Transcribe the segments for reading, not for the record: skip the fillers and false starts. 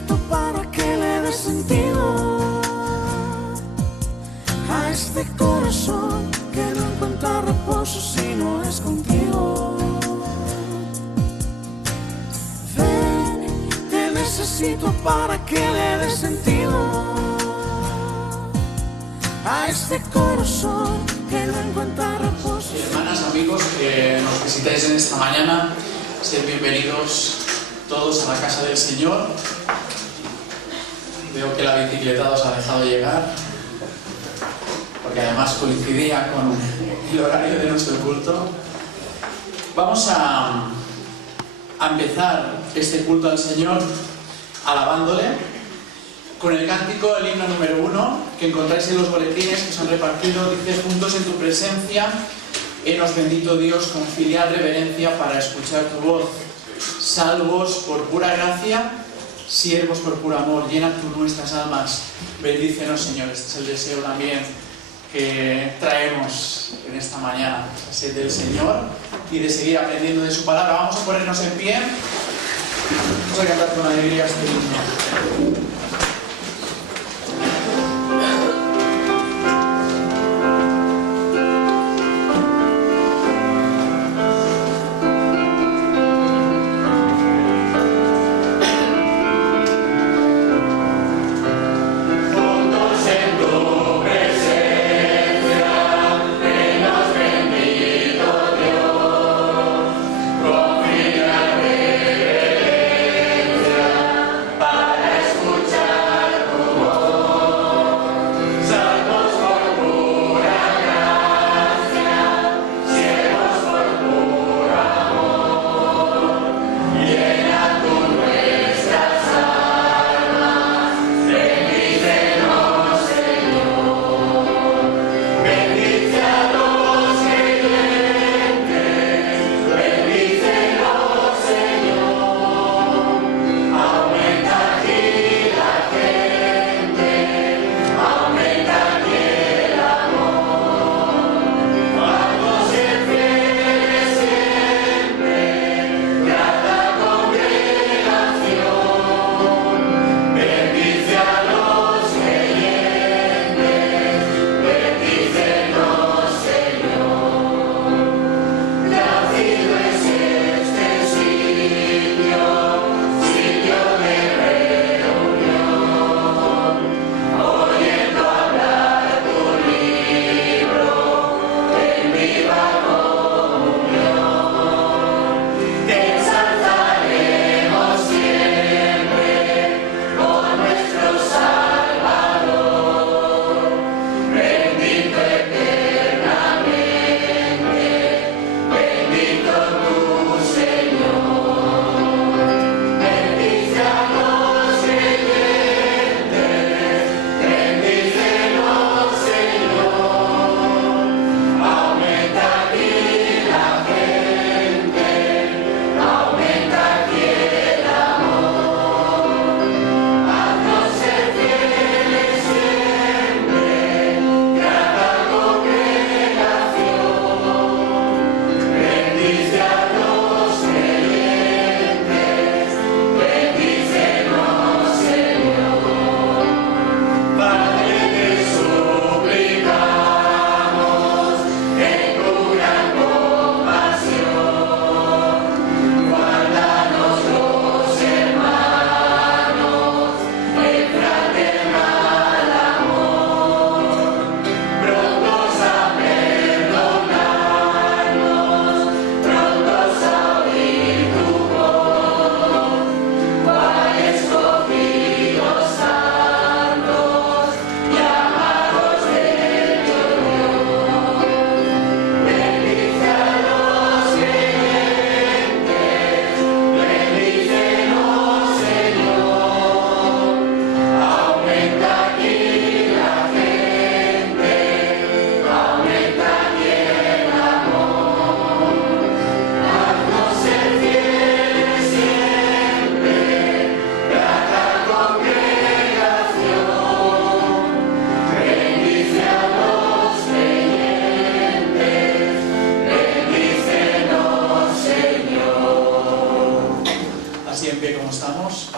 necesito para que le dé sentido a este corazón que no encuentra reposo si no es contigo. Ven, te necesito para que le dé sentido a este corazón que no encuentra reposo. Hermanas, amigos que nos visitáis en esta mañana, sed bienvenidos todos a la casa del Señor. Veo que la bicicleta os ha dejado llegar, porque además coincidía con el horario de nuestro culto. Vamos a empezar este culto al Señor alabándole con el cántico, el himno número 1, que encontráis en los boletines que se han repartido. Dice: juntos en tu presencia, henos bendito Dios con filial reverencia para escuchar tu voz. Salvos por pura gracia, siervos por puro amor, llena tú nuestras almas. Bendícenos, Señor. Este es el deseo también que traemos en esta mañana, la sed del Señor y de seguir aprendiendo de su palabra. Vamos a ponernos en pie. Vamos a cantar con alegría este himno. Para escuchar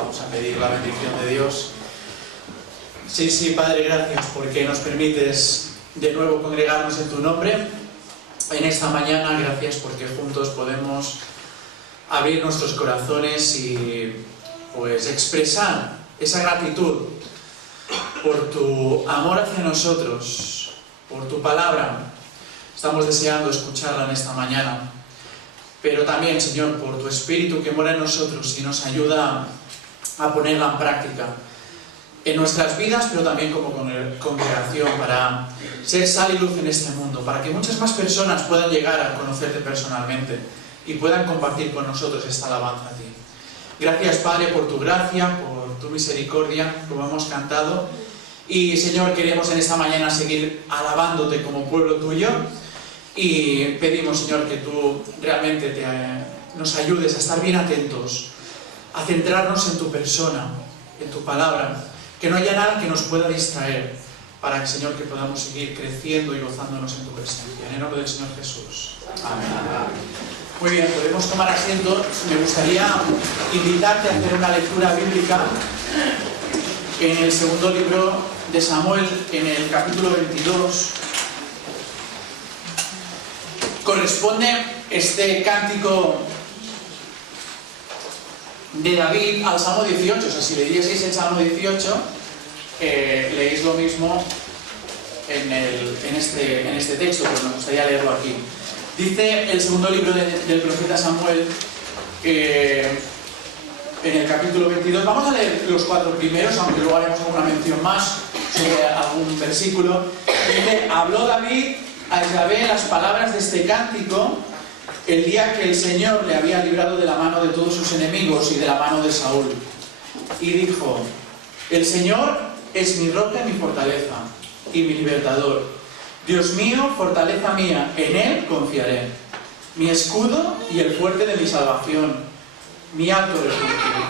Vamos a pedir la bendición de Dios. Sí, Padre, gracias porque nos permites de nuevo congregarnos en tu nombre. En esta mañana, gracias porque juntos podemos abrir nuestros corazones y pues expresar esa gratitud por tu amor hacia nosotros, por tu palabra. Estamos deseando escucharla en esta mañana, pero también, Señor, por tu Espíritu que mora en nosotros y nos ayuda a ponerla en práctica en nuestras vidas, pero también como congregación, para ser sal y luz en este mundo, para que muchas más personas puedan llegar a conocerte personalmente y puedan compartir con nosotros esta alabanza a ti. Gracias, Padre, por tu gracia, por tu misericordia, como hemos cantado. Y, Señor, queremos en esta mañana seguir alabándote como pueblo tuyo y pedimos, Señor, que tú realmente nos ayudes a estar bien atentos, a centrarnos en tu persona, en tu palabra, que no haya nada que nos pueda distraer, para que, Señor, que podamos seguir creciendo y gozándonos en tu presencia. En el nombre del Señor Jesús. Amén. Muy bien, podemos tomar asiento. Me gustaría invitarte a hacer una lectura bíblica en el segundo libro de Samuel, en el capítulo 22. Corresponde este cántico de David al Salmo 18. O sea, si leyeseis el Salmo 18, leéis lo mismo en este texto, pero me gustaría leerlo aquí. Dice el segundo libro del profeta Samuel, en el capítulo 22, vamos a leer los 4 primeros, aunque luego haremos alguna mención más sobre algún versículo. Dice: habló David a Yahvé las palabras de este cántico el día que el Señor le había librado de la mano de todos sus enemigos y de la mano de Saúl. Y dijo: el Señor es mi roca y mi fortaleza, y mi libertador. Dios mío, fortaleza mía, en Él confiaré. Mi escudo y el fuerte de mi salvación, mi alto refugio.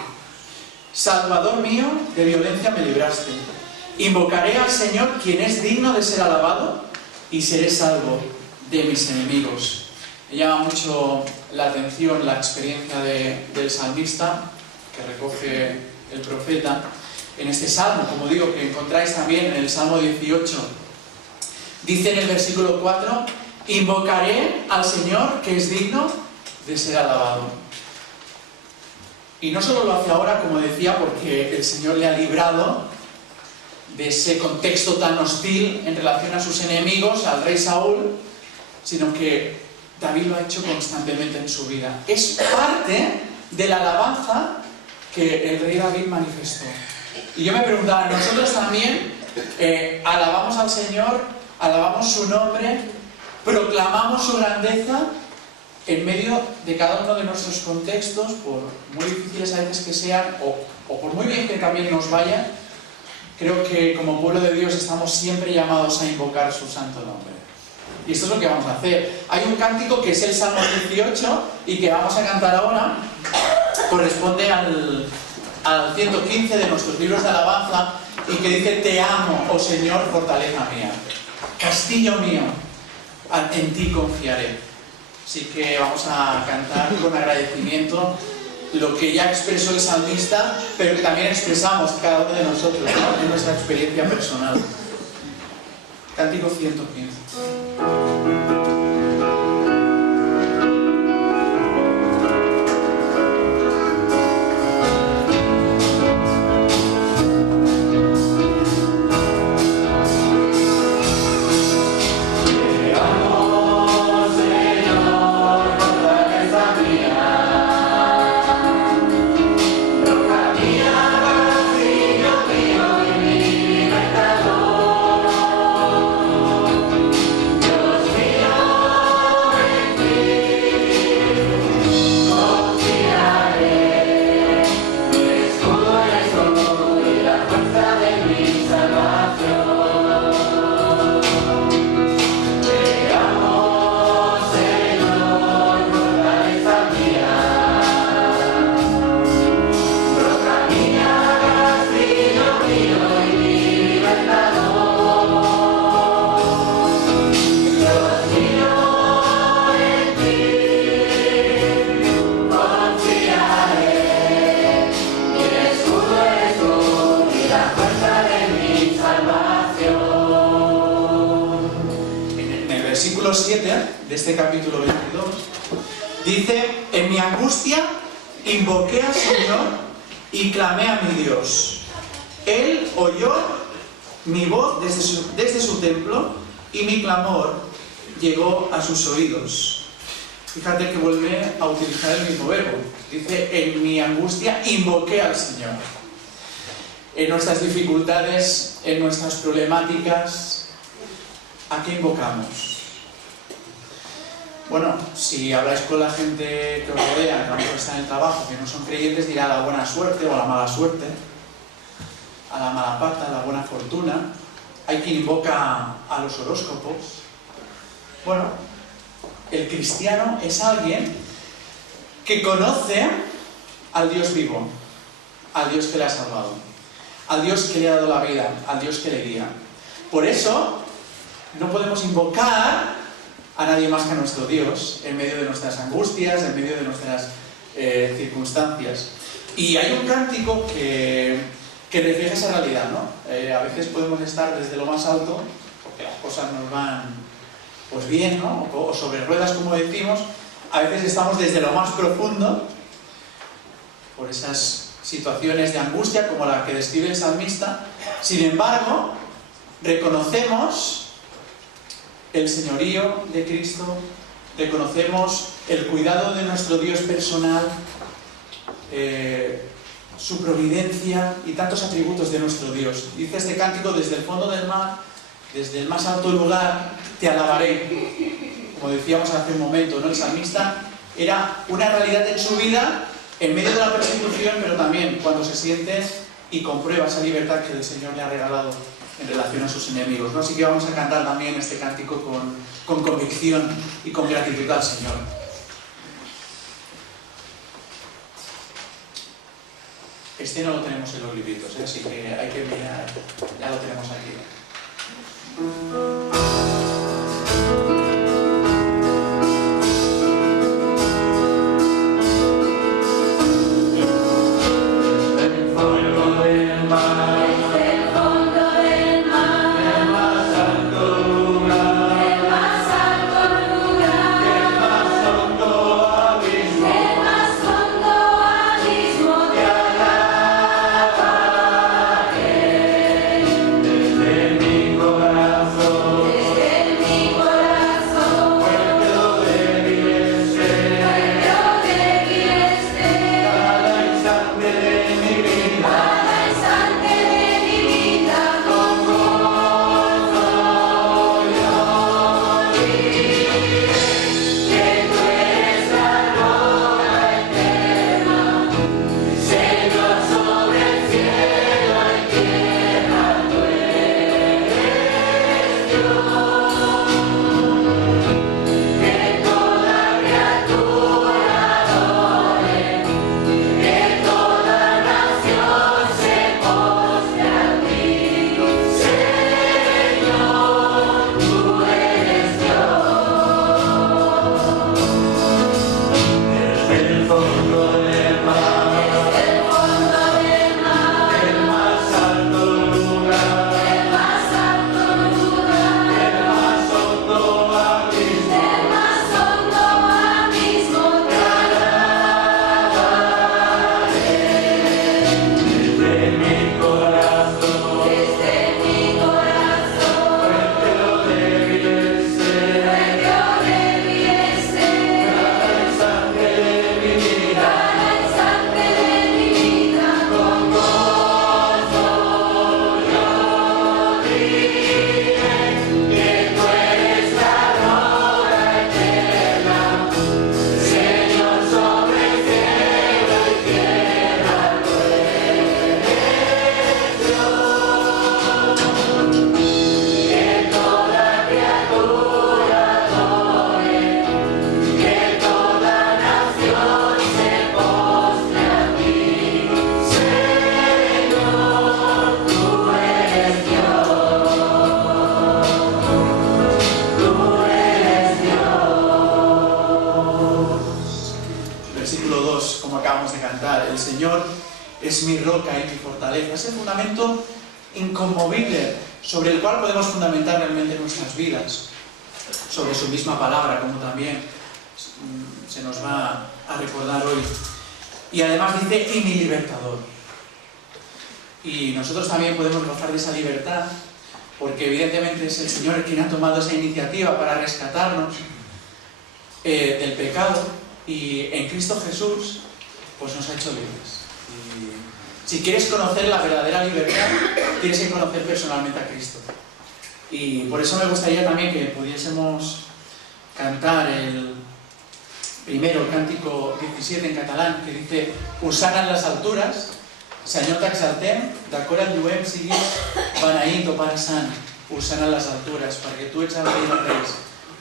Salvador mío, de violencia me libraste. Invocaré al Señor, quien es digno de ser alabado, y seré salvo de mis enemigos. Me llama mucho la atención la experiencia del salmista que recoge el profeta en este salmo, como digo, que encontráis también en el Salmo 18. Dice en el versículo 4: invocaré al Señor, que es digno de ser alabado. Y no solo lo hace ahora, como decía, porque el Señor le ha librado de ese contexto tan hostil en relación a sus enemigos, al rey Saúl, sino que David lo ha hecho constantemente en su vida. Es parte de la alabanza que el rey David manifestó. Y yo me preguntaba, nosotros también alabamos al Señor, alabamos su nombre, proclamamos su grandeza en medio de cada uno de nuestros contextos, por muy difíciles a veces que sean, o por muy bien que también nos vayan. Creo que como pueblo de Dios estamos siempre llamados a invocar su santo nombre. Y esto es lo que vamos a hacer. Hay un cántico que es el Salmo 18 y que vamos a cantar ahora. Corresponde al 115 de nuestros libros de alabanza, y que dice: te amo, oh Señor, fortaleza mía, castillo mío, en ti confiaré. Así que vamos a cantar con agradecimiento lo que ya expresó el salmista, pero que también expresamos cada uno de nosotros, ¿no?, en nuestra experiencia personal. Cántico 115. Dios mío, 7 de este capítulo 22, dice: en mi angustia invoqué al Señor y clamé a mi Dios. Él oyó mi voz desde su templo y mi clamor llegó a sus oídos. Fíjate que vuelve a utilizar el mismo verbo. Dice: en mi angustia invoqué al Señor. En nuestras dificultades, en nuestras problemáticas, ¿a qué invocamos? Bueno, si habláis con la gente que os rodea, que a lo mejor está en el trabajo, que no son creyentes, dirá la buena suerte o la mala suerte, a la mala pata, a la buena fortuna. Hay quien invoca a los horóscopos. Bueno, el cristiano es alguien que conoce al Dios vivo, al Dios que le ha salvado, al Dios que le ha dado la vida, al Dios que le guía. Por eso, no podemos invocar a nadie más que a nuestro Dios en medio de nuestras angustias, en medio de nuestras circunstancias. Y hay un cántico que refleja esa realidad, ¿no? A veces podemos estar desde lo más alto, porque las cosas nos van pues bien, ¿no? O sobre ruedas, como decimos. A veces estamos desde lo más profundo, por esas situaciones de angustia como la que describe el salmista. Sin embargo, reconocemos el señorío de Cristo, reconocemos el cuidado de nuestro Dios personal, su providencia y tantos atributos de nuestro Dios. Dice este cántico: desde el fondo del mar, desde el más alto lugar, te alabaré. Como decíamos hace un momento, ¿no? El salmista era una realidad en su vida, en medio de la persecución, pero también cuando se siente y comprueba esa libertad que el Señor le ha regalado en relación a sus enemigos, ¿no? Así que vamos a cantar también este cántico con convicción y con gratitud al Señor. Este no lo tenemos en los libritos, así que hay que mirar, ya lo tenemos aquí. El Señor es mi roca y mi fortaleza. Es el fundamento inconmovible sobre el cual podemos fundamentar realmente nuestras vidas. sobre su misma palabra, como también se nos va a recordar hoy. Y además dice, y mi libertador. Y nosotros también podemos gozar de esa libertad, porque evidentemente es el Señor el quien ha tomado esa iniciativa para rescatarnos del pecado, y en Cristo Jesús pues nos ha hecho libres. Y si quieres conocer la verdadera libertad, tienes que conocer personalmente a Cristo. Y por eso me gustaría también que pudiésemos cantar el cántico 17 en catalán, que dice: Usana en las alturas, Senyor t'exaltem, d'acord al lluem siguis beneït o Pare Sant, Usana en las alturas, porque tú ets el Rey de Reis.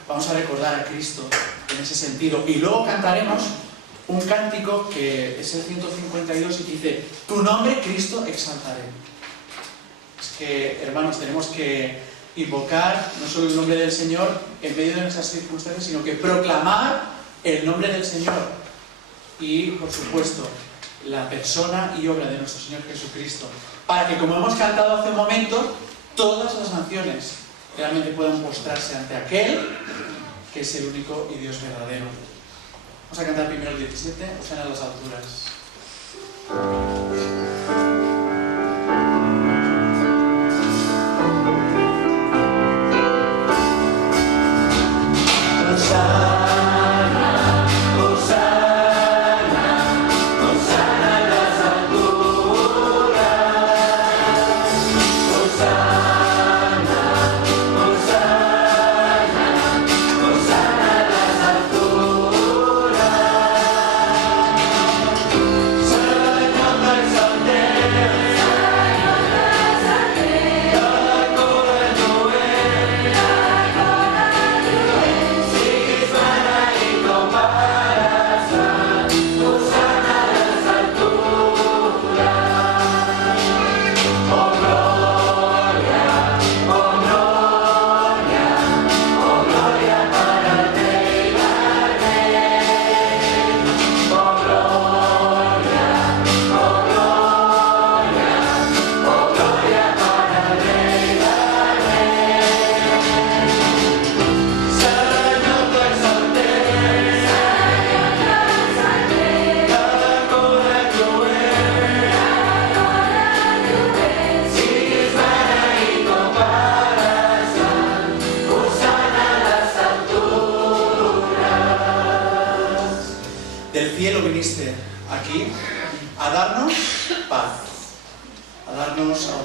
Vamos a recordar a Cristo en ese sentido. Y luego cantaremos un cántico que es el 152 y que dice: Tu nombre, Cristo, exaltaré. Es que, hermanos, tenemos que invocar no solo el nombre del Señor en medio de nuestras circunstancias, sino que proclamar el nombre del Señor. Y, por supuesto, la persona y obra de nuestro Señor Jesucristo. Para que, como hemos cantado hace un momento, todas las naciones realmente puedan postrarse ante aquel que es el único y Dios verdadero. Vamos a cantar primero el 17, Osana en las alturas.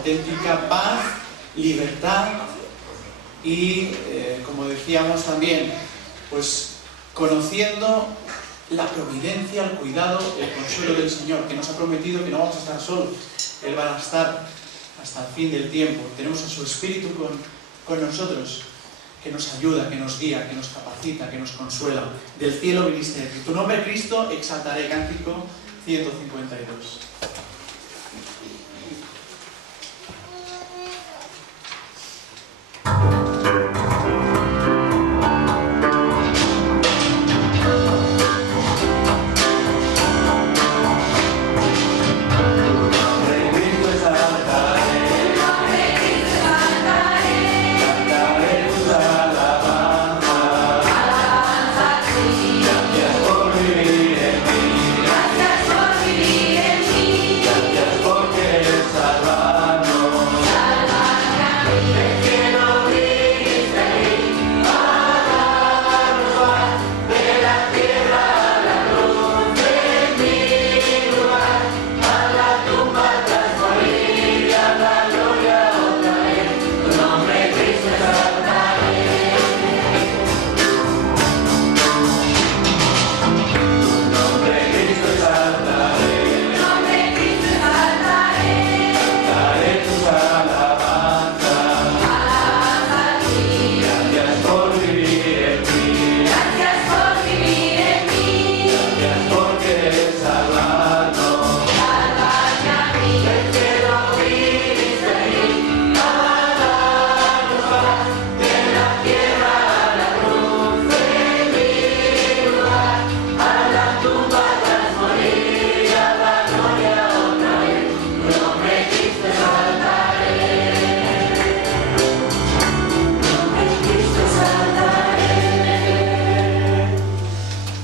Auténtica paz, libertad y, como decíamos también, pues conociendo la providencia, el cuidado, el consuelo del Señor, que nos ha prometido que no vamos a estar solos, Él va a estar hasta el fin del tiempo. Tenemos a su Espíritu con nosotros, que nos ayuda, que nos guía, que nos capacita, que nos consuela. Del cielo viniste, tu nombre Cristo exaltaré, cántico 152. Gracias por vivir en mí.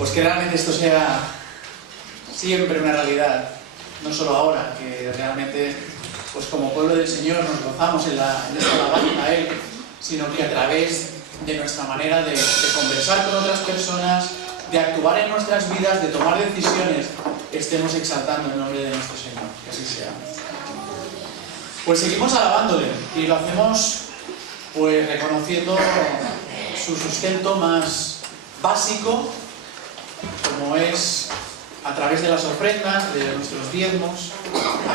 pues que realmente esto sea siempre una realidad, no solo ahora, que realmente pues como pueblo del Señor nos gozamos en esta alabanza a Él, sino que a través de nuestra manera de conversar con otras personas, de actuar en nuestras vidas, de tomar decisiones, estemos exaltando el nombre de nuestro Señor, que así sea. Pues seguimos alabándole y lo hacemos pues reconociendo su sustento más básico, como es a través de las ofrendas, de nuestros diezmos,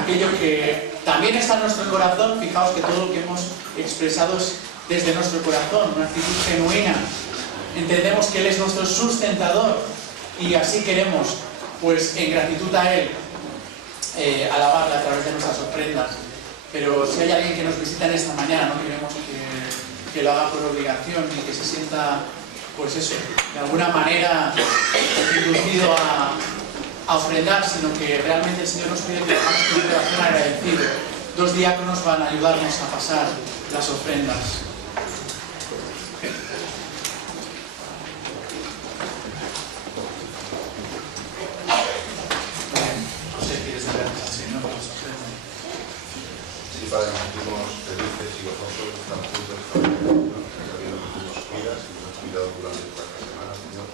aquello que también está en nuestro corazón. Fijaos que todo lo que hemos expresado es desde nuestro corazón, una actitud genuina. Entendemos que Él es nuestro sustentador y así queremos, pues en gratitud a Él, alabarle a través de nuestras ofrendas. Pero si hay alguien que nos visita en esta mañana, no queremos que lo haga por obligación ni que se sienta, pues eso, de alguna manera inducido a ofrendar, sino que realmente el Señor nos pide que hagamos un corazón agradecido. 2 diáconos van a ayudarnos a pasar las ofrendas. Padre, nos sentimos felices y gozosos de estar juntos sabiendo que tú nos cuidas y nos has cuidado durante toda esta semana, Señor.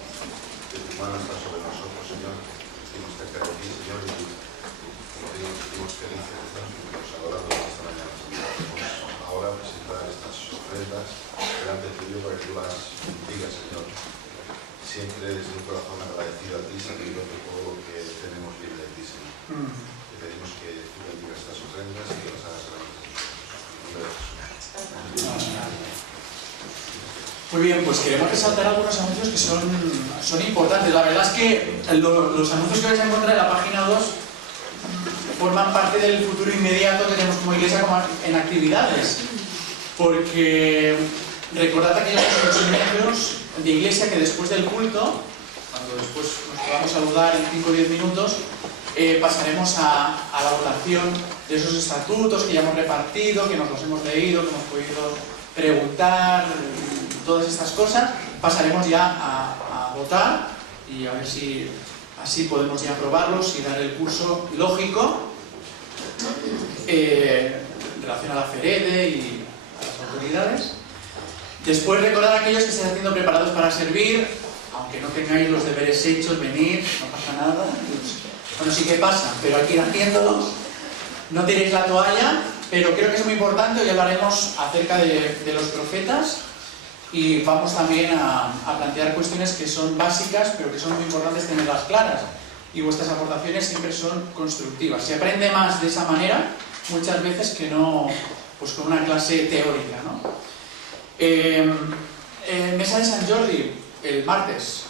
Que tu mano está sobre nosotros, Señor. Sentimos cerca de ti, Señor, y como digo, nos sentimos felices de estar juntos adorando esta mañana, Señor. Vamos ahora a presentar estas ofrendas delante de Dios para que tú las bendigas, Señor. Siempre desde un corazón agradecido a ti, sabiendo que todo lo que tenemos viene de ti, Señor. Te pedimos que tú bendigas estas ofrendas y que las hagas grandes. Muy bien, pues queremos resaltar algunos anuncios que son importantes. La verdad es que los anuncios que vais a encontrar en la página 2 forman parte del futuro inmediato que tenemos como iglesia como en actividades. Porque recordad aquellos acontecimientos de iglesia que después del culto, cuando después nos podamos saludar en 5 o 10 minutos, pasaremos a la votación de esos estatutos que ya hemos repartido, que nos los hemos leído, que hemos podido preguntar, todas estas cosas. Pasaremos ya a votar y a ver si así podemos ya aprobarlos y dar el curso lógico en relación a la FEREDE y a las autoridades. Después recordar a aquellos que estén haciendo preparados para servir, aunque no tengáis los deberes hechos, venir, no pasa nada. Bueno, sí que pasa, pero hay que ir haciéndolo. No tiréis la toalla, pero creo que es muy importante. Hoy hablaremos acerca de los profetas y vamos también a plantear cuestiones que son básicas, pero que son muy importantes tenerlas claras. Y vuestras aportaciones siempre son constructivas. Se aprende más de esa manera muchas veces que no pues con una clase teórica, ¿no? Mesa de San Jordi, el martes.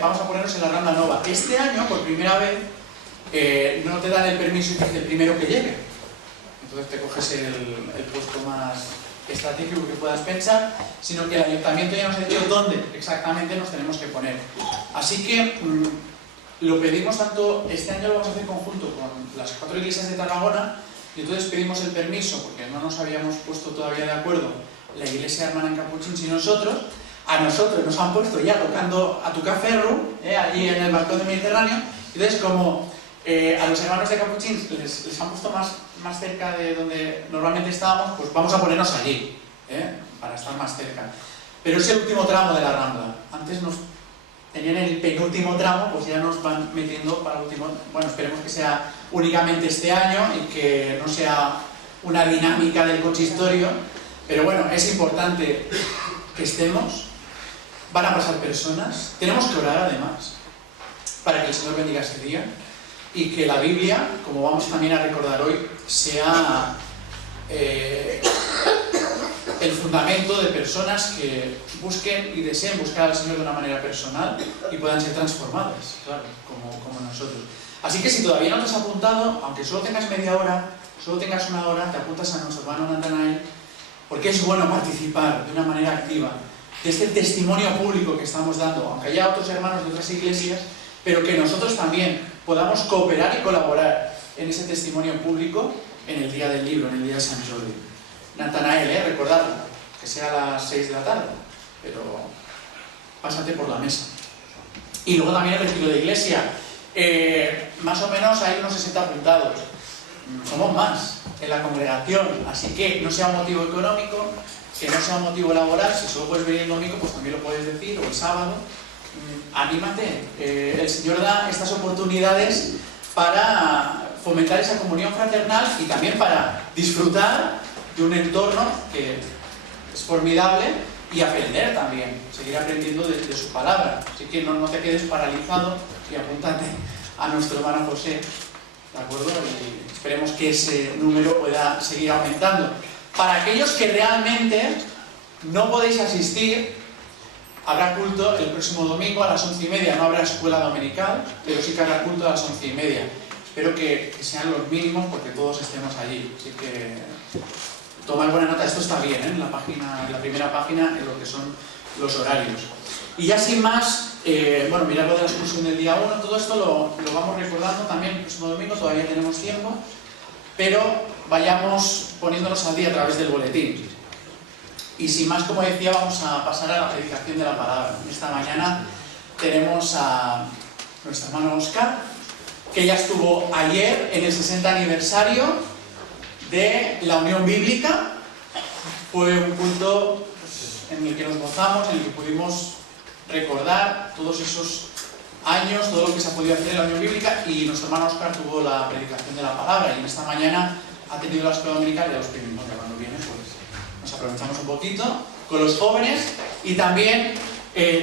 Vamos a ponernos en la Rambla Nova. Este año, por primera vez, no te dan el permiso y te dice el primero que llegue. Entonces te coges el puesto más estratégico que puedas pensar, sino que el ayuntamiento ya nos ha dicho dónde exactamente nos tenemos que poner. Así que lo pedimos tanto, este año lo vamos a hacer conjunto con las 4 iglesias de Tarragona, y entonces pedimos el permiso, porque no nos habíamos puesto todavía de acuerdo la iglesia hermana en Capuchín y nosotros. A nosotros nos han puesto ya tocando a tu Ferru, allí en el balcón del Mediterráneo. Entonces, como a los hermanos de Capuchín les han puesto más cerca de donde normalmente estábamos, pues vamos a ponernos allí, para estar más cerca. Pero es el último tramo de la Rambla. Antes nos tenían el penúltimo tramo, pues ya nos van metiendo para el último. Bueno, esperemos que sea únicamente este año y que no sea una dinámica del consistorio. Pero bueno, es importante que estemos. Van a pasar personas. Tenemos que orar además para que el Señor bendiga ese día y que la Biblia, como vamos también a recordar hoy, sea el fundamento de personas que busquen y deseen buscar al Señor de una manera personal y puedan ser transformadas, claro, como nosotros. Así que si todavía no te has apuntado, aunque solo tengas media hora, solo tengas una hora, te apuntas a nuestro hermano Natanael, porque es bueno participar de una manera activa de este testimonio público que estamos dando, aunque haya otros hermanos de otras iglesias, pero que nosotros también podamos cooperar y colaborar en ese testimonio público en el día del libro, en el día de San Jordi. Natanael, recordadlo, que sea a las 6 de la tarde, pero pásate por la mesa. Y luego también el estilo de iglesia. Más o menos hay unos 60 apuntados. Somos más en la congregación, así que no sea un motivo económico, que no sea un motivo laboral. Si solo puedes venir el domingo, pues también lo puedes decir, o el sábado. Anímate. El Señor da estas oportunidades para fomentar esa comunión fraternal y también para disfrutar de un entorno que es formidable y aprender también, seguir aprendiendo de su palabra. Así que no te quedes paralizado y apúntate a nuestro hermano José, ¿de acuerdo? Y esperemos que ese número pueda seguir aumentando. Para aquellos que realmente no podéis asistir, habrá culto el próximo domingo a las 11:30. No habrá escuela dominical, pero sí que habrá culto a las 11:30. Espero que sean los mínimos porque todos estemos allí. Así que tomad buena nota. Esto está bien, en la primera página, en lo que son los horarios. Y ya sin más, bueno, mirad lo de la excursión del día 1. Todo esto lo vamos recordando también el próximo domingo. Todavía tenemos tiempo. Pero vayamos poniéndonos al día a través del boletín. Y sin más, como decía, vamos a pasar a la predicación de la palabra. Esta mañana tenemos a nuestro hermano Óscar, que ya estuvo ayer en el 60 aniversario de la Unión Bíblica. Fue un culto en el que nos gozamos, en el que pudimos recordar todos esos años, todo lo que se ha podido hacer en la Unión Bíblica, y nuestro hermano Óscar tuvo la predicación de la palabra, y en esta mañana ha tenido la escuela dominical. Ya los pedimos que cuando viene pues nos aprovechamos un poquito con los jóvenes, y también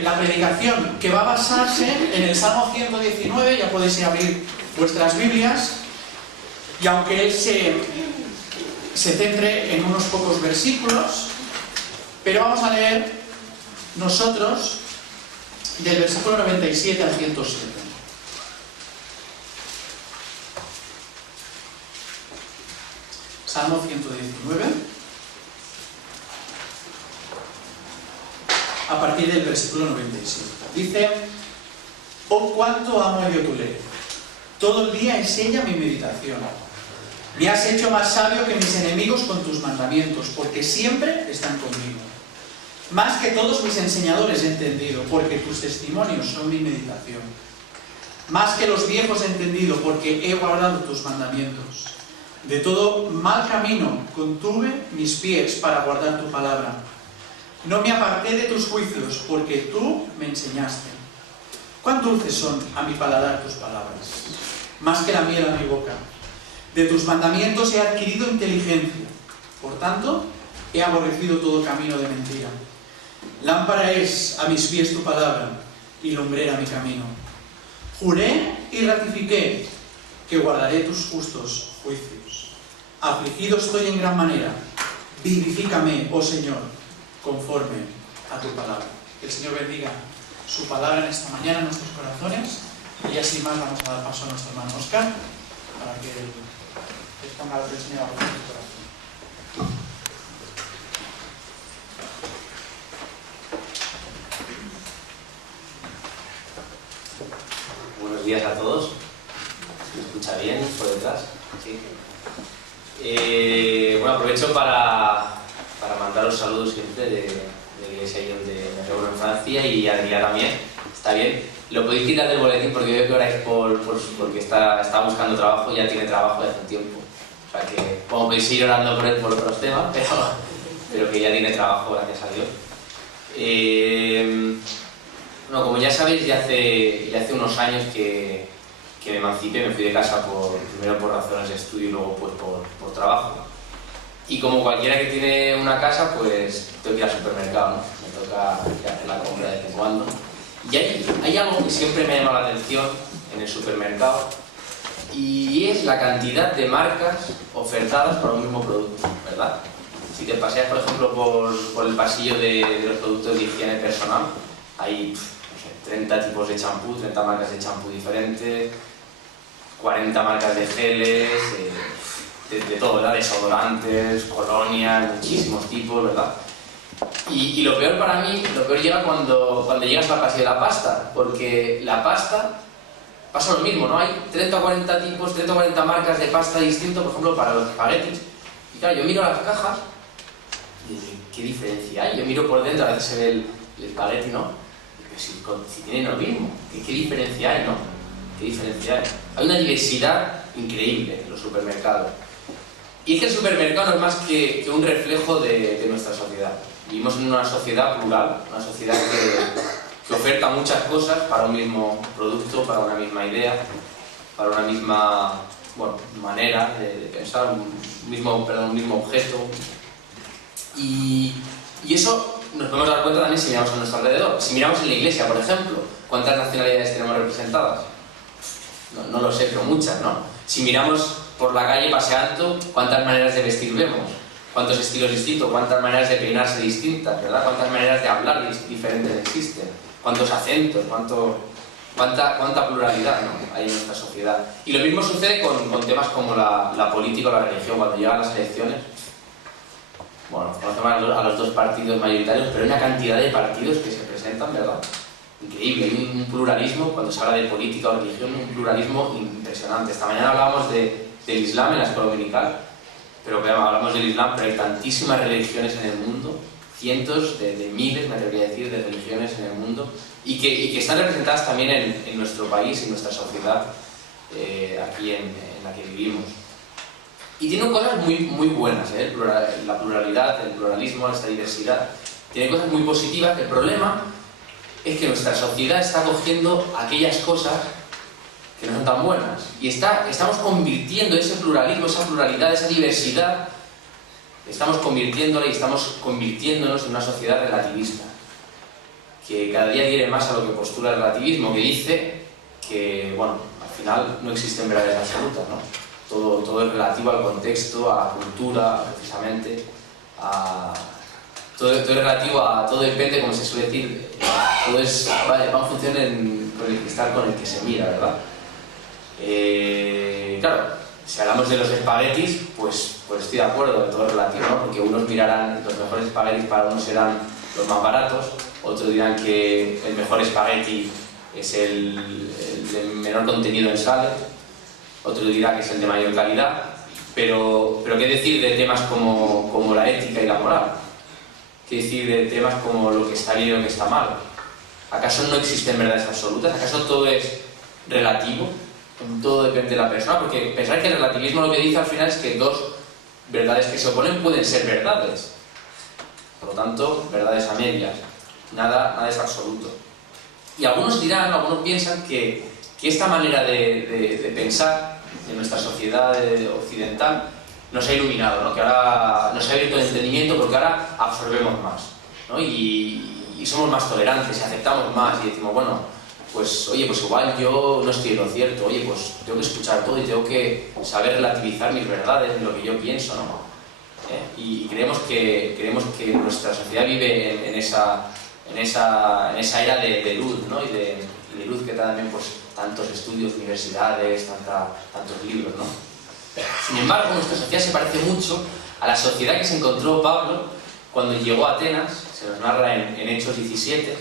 la predicación que va a basarse en el Salmo 119. Ya podéis abrir vuestras Biblias, y aunque él se centre en unos pocos versículos, pero vamos a leer nosotros del versículo 97 al 107. Salmo 119, a partir del versículo 97. Dice: oh, cuánto amo yo tu ley. Todo el día es ella mi meditación. Me has hecho más sabio que mis enemigos con tus mandamientos, porque siempre están conmigo. Más que todos mis enseñadores he entendido, porque tus testimonios son mi meditación. Más que los viejos he entendido, porque he guardado tus mandamientos. De todo mal camino contuve mis pies para guardar tu palabra. No me aparté de tus juicios, porque tú me enseñaste. Cuán dulces son a mi paladar tus palabras, más que la miel a mi boca. De tus mandamientos he adquirido inteligencia. Por tanto, he aborrecido todo camino de mentira. Lámpara es a mis pies tu palabra y lumbrera mi camino. Juré y ratifiqué que guardaré tus justos juicios. Afligido estoy en gran manera. Vivifícame, oh Señor, conforme a tu palabra. Que el Señor bendiga su palabra en esta mañana en nuestros corazones. Y así más vamos a dar paso a nuestro hermano Óscar para que exponga lo que el Señor ha puesto en su corazón. Buenos días a todos. ¿Me escucha bien por detrás? Sí. Bueno, aprovecho para mandaros saludos siempre de la iglesia ahí donde me reúno en Francia, y a Adrián también. Está bien. Lo podéis quitar del boletín porque veo que ahora es porque está buscando trabajo, ya tiene trabajo de hace un tiempo. O sea que, como podéis ir orando por él por otros temas, pero que ya tiene trabajo, gracias a Dios. Bueno, como ya sabéis, ya hace unos años que me emancipé. Me fui de casa primero por razones de estudio y luego pues por trabajo. Y como cualquiera que tiene una casa, pues tengo que ir al supermercado, ¿no? Me toca hacer la compra de vez en cuando. Y hay algo que siempre me ha llamado la atención en el supermercado, y es la cantidad de marcas ofertadas para un mismo producto, ¿verdad? Si te paseas, por ejemplo, por el pasillo de los productos de higiene personal, hay, no sé, 30 tipos de champú, 30 marcas de champú diferentes, 40 marcas de geles, de todo, ¿verdad? Desodorantes, colonias, muchísimos tipos, ¿verdad? Y lo peor para mí, llega cuando llegas al pasillo de la pasta, porque la pasta pasa lo mismo, ¿no? Hay 30 o 40 tipos, 30 o 40 marcas de pasta distintos, por ejemplo, para los espaguetis. Y claro, yo miro las cajas y digo, ¿qué diferencia hay? Yo miro por dentro, a veces se ve el espagueti, ¿no? si tienen lo mismo, ¿qué diferencia hay, no? ¿Qué diferencia hay? Hay una diversidad increíble en los supermercados. Y es que el supermercado no es más que un reflejo de nuestra sociedad. Vivimos en una sociedad plural, una sociedad que oferta muchas cosas para un mismo producto, para una misma idea, para una misma manera de pensar, un mismo objeto. Y eso nos podemos dar cuenta también si miramos a nuestro alrededor. Si miramos en la iglesia, por ejemplo, ¿cuántas nacionalidades tenemos representadas? No lo sé, pero muchas, ¿no? Si miramos por la calle paseando, ¿cuántas maneras de vestir vemos? ¿Cuántos estilos distintos? ¿Cuántas maneras de peinarse distintas? ¿Verdad? ¿Cuántas maneras de hablar diferentes existen? ¿Cuántos acentos? ¿Cuánta pluralidad, ¿no? hay en nuestra sociedad? Y lo mismo sucede con temas como la política o la religión. Cuando llegan las elecciones, conocemos a los dos partidos mayoritarios, pero hay una cantidad de partidos que se presentan, ¿verdad? Increíble, hay un pluralismo, cuando se habla de política o religión, un pluralismo impresionante. Esta mañana hablábamos del Islam en la escuela dominical, pero hablamos del Islam, pero hay tantísimas religiones en el mundo, cientos de miles, me atrevería a decir, de religiones en el mundo, y que están representadas también en nuestro país, en nuestra sociedad, aquí en la que vivimos. Y tienen cosas muy buenas, la pluralidad, el pluralismo, esta diversidad, tiene cosas muy positivas. El problema es que nuestra sociedad está cogiendo aquellas cosas que no son tan buenas y estamos convirtiendo ese pluralismo, esa pluralidad, esa diversidad, estamos convirtiéndola y estamos convirtiéndonos en una sociedad relativista que cada día adhiere más a lo que postula el relativismo, que dice que, al final no existen verdades absolutas, ¿no? Todo es relativo al contexto, a la cultura, precisamente, todo es relativo a, todo depende, como se suele decir, todo va en función con el cristal con el que se mira, ¿verdad? Claro, si hablamos de los espaguetis, pues estoy de acuerdo, todo es relativo, ¿no? Porque unos mirarán, los mejores espaguetis para unos serán los más baratos, otros dirán que el mejor espagueti es el de menor contenido en sal, otro dirá que es el de mayor calidad, pero ¿qué decir de temas como la ética y la moral? ¿Qué decir de temas como lo que está bien y lo que está mal? ¿Acaso no existen verdades absolutas? ¿Acaso todo es relativo? Todo depende de la persona, porque pensar que el relativismo lo que dice al final es que dos verdades que se oponen pueden ser verdades. Por lo tanto, verdades a medias. Nada es absoluto. Y algunos piensan que esta manera de pensar en nuestra sociedad occidental nos ha iluminado, ¿no? Que ahora nos ha abierto el entendimiento porque ahora absorbemos más, ¿no? Y somos más tolerantes y aceptamos más y decimos, pues igual yo no estoy en lo cierto, pues tengo que escuchar todo y tengo que saber relativizar mis verdades, lo que yo pienso, ¿no? Y creemos que nuestra sociedad vive en esa era de luz, ¿no? Y de luz que también tantos estudios, universidades, tantos libros, ¿no? Sin embargo, nuestra sociedad se parece mucho a la sociedad que se encontró Pablo cuando llegó a Atenas, se nos narra en Hechos 17,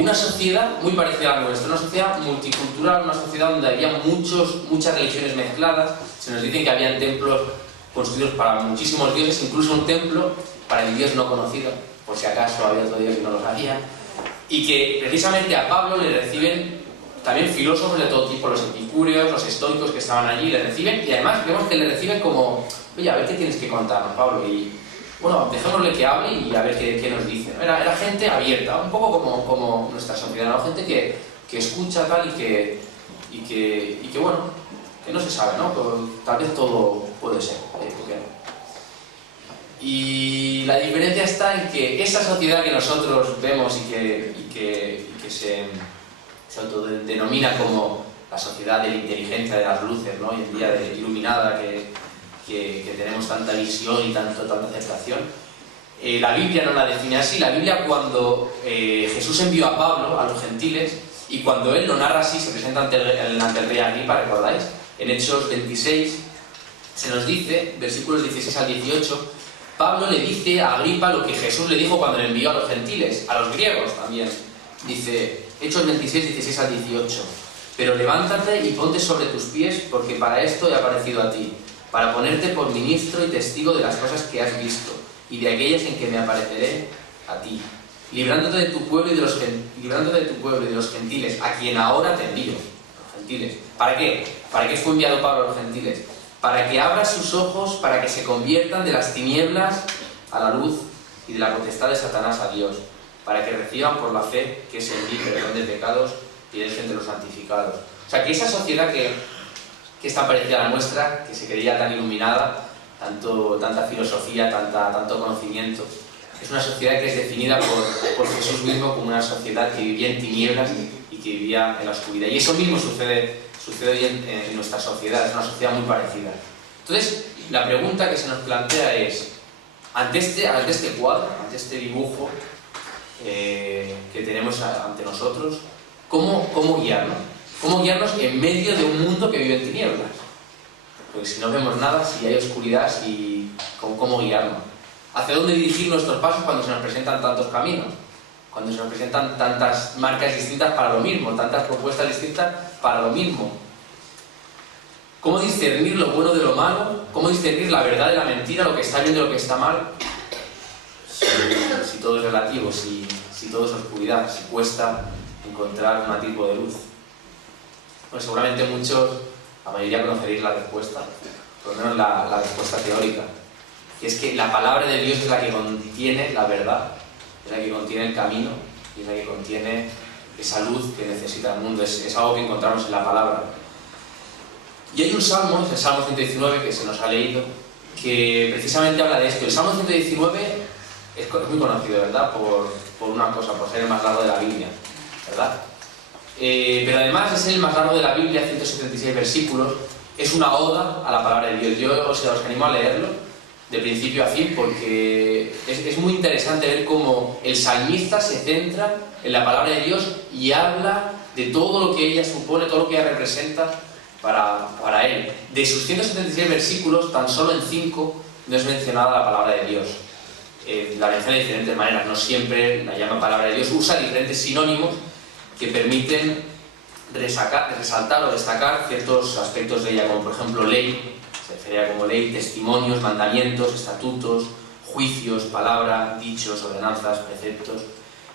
una sociedad muy parecida a la nuestra, una sociedad multicultural, una sociedad donde había muchas religiones mezcladas. Se nos dice que habían templos construidos para muchísimos dioses, incluso un templo para el dios no conocido, por si acaso había otro dios que no lo sabía, y que precisamente a Pablo le reciben también filósofos de todo tipo, los epicúreos, los estoicos que estaban allí, le reciben, y además vemos que le reciben como, oye, a ver qué tienes que contarnos, Pablo, y dejémosle que hable y a ver qué nos dice. Era gente abierta, un poco como nuestra sociedad, ¿no? Gente que escucha tal y que no se sabe, ¿no? Pero tal vez todo puede ser, ¿por qué no? Y la diferencia está en que esa sociedad que nosotros vemos y que se autodenomina como la sociedad de la inteligencia de las luces, ¿no? Hoy en día de iluminada, que tenemos tanta visión y tanta aceptación. La Biblia no la define así. La Biblia, cuando Jesús envió a Pablo a los gentiles y cuando él lo narra así, se presenta ante el rey Agripa, ¿recordáis? En Hechos 26 se nos dice, versículos 16 al 18, Pablo le dice a Agripa lo que Jesús le dijo cuando le envió a los gentiles, a los griegos también. Dice, Hechos 26, 16 al 18, pero levántate y ponte sobre tus pies, porque para esto he aparecido a ti, para ponerte por ministro y testigo de las cosas que has visto, y de aquellas en que me apareceré a ti. librándote de tu pueblo y de los gentiles, a quien ahora te envío. Los gentiles. ¿Para qué? ¿Para qué fue enviado Pablo a los gentiles? Para que abra sus ojos, para que se conviertan de las tinieblas a la luz y de la potestad de Satanás a Dios, para que reciban por la fe que es en mí perdón de pecados y dejen entre los santificados. O sea, que esa sociedad que es tan parecida a la nuestra, que se creía tan iluminada, tanta filosofía, tanto conocimiento, es una sociedad que es definida por Jesús mismo como una sociedad que vivía en tinieblas y que vivía en la oscuridad. Y eso mismo sucede hoy en nuestra sociedad, es una sociedad muy parecida. Entonces, la pregunta que se nos plantea es, ante este cuadro, ante este dibujo que tenemos ante nosotros, ¿cómo guiarnos? ¿Cómo guiarnos en medio de un mundo que vive en tinieblas? Porque si no vemos nada, si hay oscuridad, ¿cómo guiarnos? ¿Hacia dónde dirigir nuestros pasos cuando se nos presentan tantos caminos? Cuando se nos presentan tantas marcas distintas para lo mismo, tantas propuestas distintas para lo mismo. ¿Cómo discernir lo bueno de lo malo? ¿Cómo discernir la verdad de la mentira, lo que está bien de lo que está mal? Si todo es relativo, si todo es oscuridad, si cuesta encontrar un atisbo de luz. Bueno, seguramente la mayoría conoceréis la respuesta, por lo menos la respuesta teórica, que es que la palabra de Dios es la que contiene la verdad, es la que contiene el camino y es la que contiene esa luz que necesita el mundo. Es algo que encontramos en la palabra. Y hay un salmo, es el Salmo 119, que se nos ha leído, que precisamente habla de esto. El Salmo 119 es muy conocido, ¿verdad? Por una cosa, por ser el más largo de la Biblia, ¿verdad? Pero además es el más largo de la Biblia, 176 versículos. Es una oda a la palabra de Dios. Yo os animo a leerlo de principio a fin, porque es muy interesante ver cómo el salmista se centra en la palabra de Dios y habla de todo lo que ella supone, todo lo que ella representa para él. De sus 176 versículos, tan solo en 5 no es mencionada la palabra de Dios. La menciona de diferentes maneras, no siempre la llama palabra de Dios, usa diferentes sinónimos que permiten resaltar o destacar ciertos aspectos de ella, como por ejemplo ley, se refería como ley, testimonios, mandamientos, estatutos, juicios, palabra, dichos, ordenanzas, preceptos,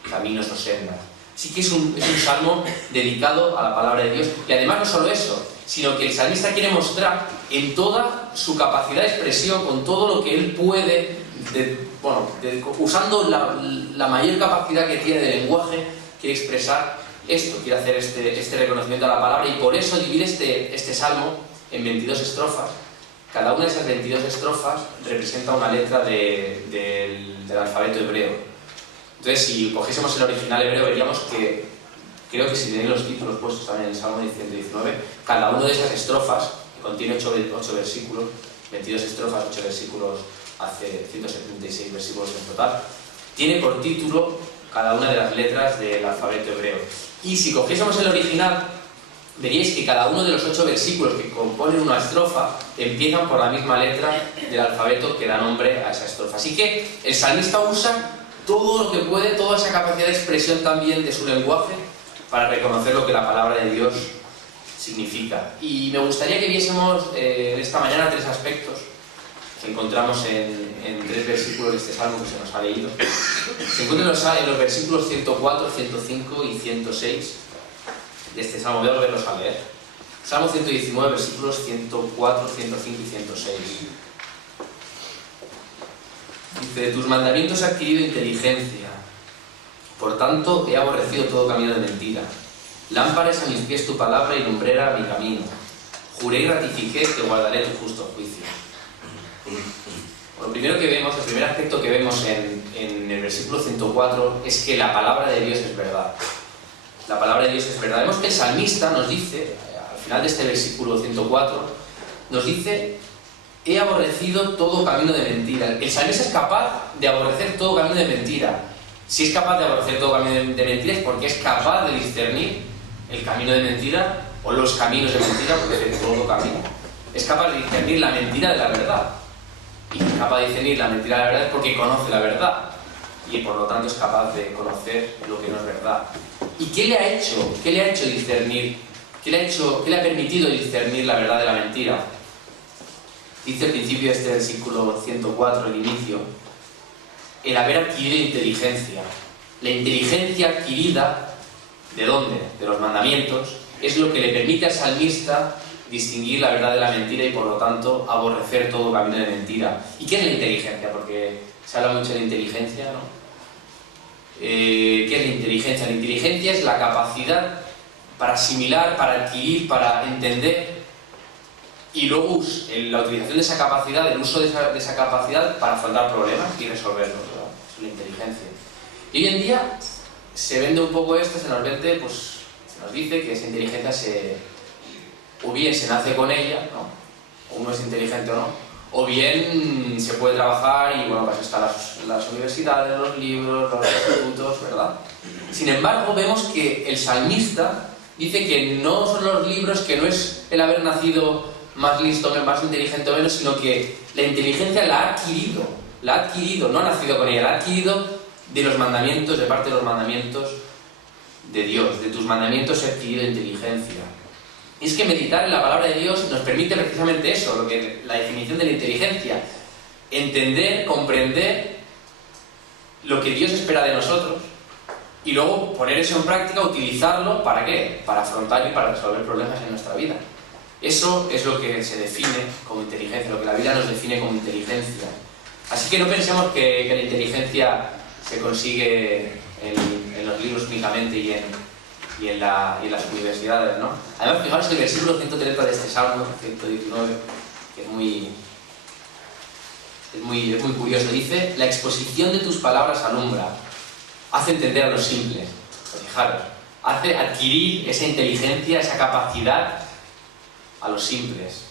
caminos o sendas. Sí que es un salmo dedicado a la palabra de Dios, y además no solo eso, sino que el salmista quiere mostrar en toda su capacidad de expresión, con todo lo que él puede, usando la mayor capacidad que tiene de lenguaje, quiere expresar esto, quiere hacer este reconocimiento a la palabra, y por eso divide este salmo en 22 estrofas. Cada una de esas 22 estrofas representa una letra del alfabeto hebreo. Entonces, si cogiésemos el original hebreo, veríamos que, creo que si tenéis los títulos puestos también en el Salmo 119, cada una de esas estrofas, que contiene 8 versículos, 22 estrofas, 8 versículos, hace 176 versículos en total, tiene por título cada una de las letras del alfabeto hebreo. Y si cogiésemos el original, veríais que cada uno de los 8 versículos que componen una estrofa empiezan por la misma letra del alfabeto que da nombre a esa estrofa. Así que el salmista usa todo lo que puede, toda esa capacidad de expresión también de su lenguaje para reconocer lo que la palabra de Dios significa. Y me gustaría que viésemos esta mañana 3 aspectos que encontramos en 3 versículos de este salmo que se nos ha leído. Se encuentran en los versículos 104, 105 y 106 de este salmo. Voy a volverlos a leer. Salmo 119, versículos 104, 105 y 106. Dice: de tus mandamientos he adquirido inteligencia, por tanto he aborrecido todo camino de mentira. Lámpara es a mis pies tu palabra y lumbrera a mi camino. Juré y ratifiqué que guardaré tu justo juicio. Lo primero que vemos, el primer aspecto que vemos en el versículo 104 es que la palabra de Dios es verdad. La palabra de Dios es verdad. Vemos que el salmista nos dice, al final de este versículo 104, nos dice: he aborrecido todo camino de mentira. El salmista es capaz de aborrecer todo camino de mentira. Si es capaz de aborrecer todo camino de mentira es porque es capaz de discernir el camino de mentira o los caminos de mentira, porque es todo camino. Es capaz de discernir la mentira de la verdad. Y es capaz de discernir la mentira de la verdad es porque conoce la verdad. Y por lo tanto es capaz de conocer lo que no es verdad. ¿Y qué le ha hecho discernir? ¿Qué le ha permitido discernir la verdad de la mentira? Dice al principio de este versículo 104, el inicio: el haber adquirido inteligencia. La inteligencia adquirida, ¿de dónde? De los mandamientos, es lo que le permite al salmista distinguir la verdad de la mentira y por lo tanto aborrecer todo camino de mentira. ¿Y qué es la inteligencia? Porque se habla mucho de inteligencia, ¿no? ¿Qué es la inteligencia? La inteligencia es la capacidad para asimilar, para adquirir, para entender y luego la utilización de esa capacidad, el uso de esa capacidad para afrontar problemas y resolverlos, ¿verdad? Eso es la inteligencia. Y hoy en día se vende un poco esto, se nos vende, pues se nos dice que esa inteligencia o bien se nace con ella, ¿no? O uno es inteligente o no, o bien se puede trabajar y bueno, pues están las universidades, los libros, los institutos, ¿verdad? Sin embargo, vemos que el salmista dice que no son los libros, que no es el haber nacido más listo, más inteligente o menos, sino que la inteligencia la ha adquirido, no ha nacido con ella, la ha adquirido de los mandamientos, de parte de los mandamientos de Dios. De tus mandamientos he adquirido inteligencia. Y es que meditar en la palabra de Dios nos permite precisamente eso, la definición de la inteligencia. Entender, comprender lo que Dios espera de nosotros y luego poner eso en práctica, utilizarlo, ¿para qué? Para afrontar y para resolver problemas en nuestra vida. Eso es lo que se define como inteligencia, lo que la Biblia nos define como inteligencia. Así que no pensemos que la inteligencia se consigue en los libros únicamente y en las universidades, ¿no? Además, fijaros el versículo 130 de este Salmo 119, que es muy curioso. Dice: la exposición de tus palabras alumbra, hace entender a los simples. Pues fijaros, hace adquirir esa inteligencia, esa capacidad a los simples.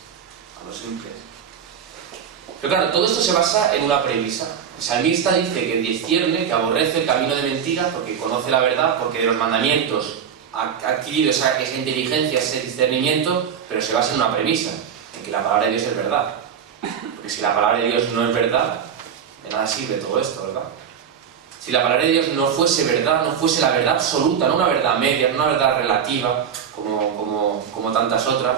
Pero claro, todo esto se basa en una premisa. El salmista dice que discierne, que aborrece el camino de mentira porque conoce la verdad, porque de los mandamientos ha adquirido esa inteligencia, ese discernimiento, pero se basa en una premisa, en que la palabra de Dios es verdad. Porque si la palabra de Dios no es verdad, de nada sirve todo esto, ¿verdad? Si la palabra de Dios no fuese verdad, no fuese la verdad absoluta, no una verdad media, no una verdad relativa, como tantas otras,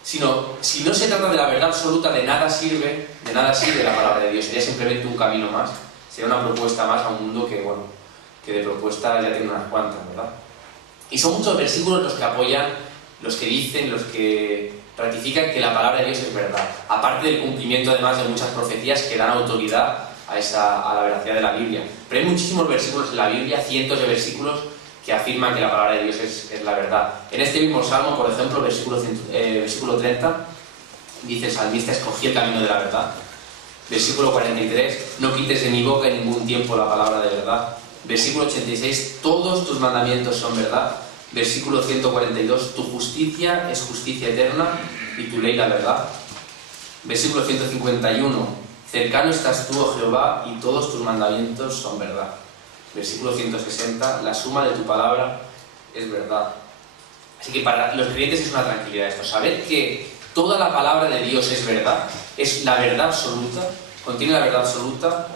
sino, si no se trata de la verdad absoluta, de nada sirve la palabra de Dios. Sería simplemente un camino más, sería una propuesta más a un mundo que de propuestas ya tiene unas cuantas, ¿verdad? Y son muchos versículos los que apoyan, los que dicen, los que ratifican que la palabra de Dios es verdad. Aparte del cumplimiento, además, de muchas profecías que dan autoridad a la veracidad de la Biblia. Pero hay muchísimos versículos en la Biblia, cientos de versículos, que afirman que la palabra de Dios es la verdad. En este mismo Salmo, por ejemplo, versículo 30, dice el salmista: escogí el camino de la verdad. Versículo 43, no quites de mi boca en ningún tiempo la palabra de verdad. Versículo 86, todos tus mandamientos son verdad. Versículo 142, tu justicia es justicia eterna y tu ley la verdad. Versículo 151, cercano estás tú, oh Jehová, y todos tus mandamientos son verdad. Versículo 160, la suma de tu palabra es verdad. Así que para los creyentes es una tranquilidad esto, saber que toda la palabra de Dios es verdad, es la verdad absoluta, contiene la verdad absoluta,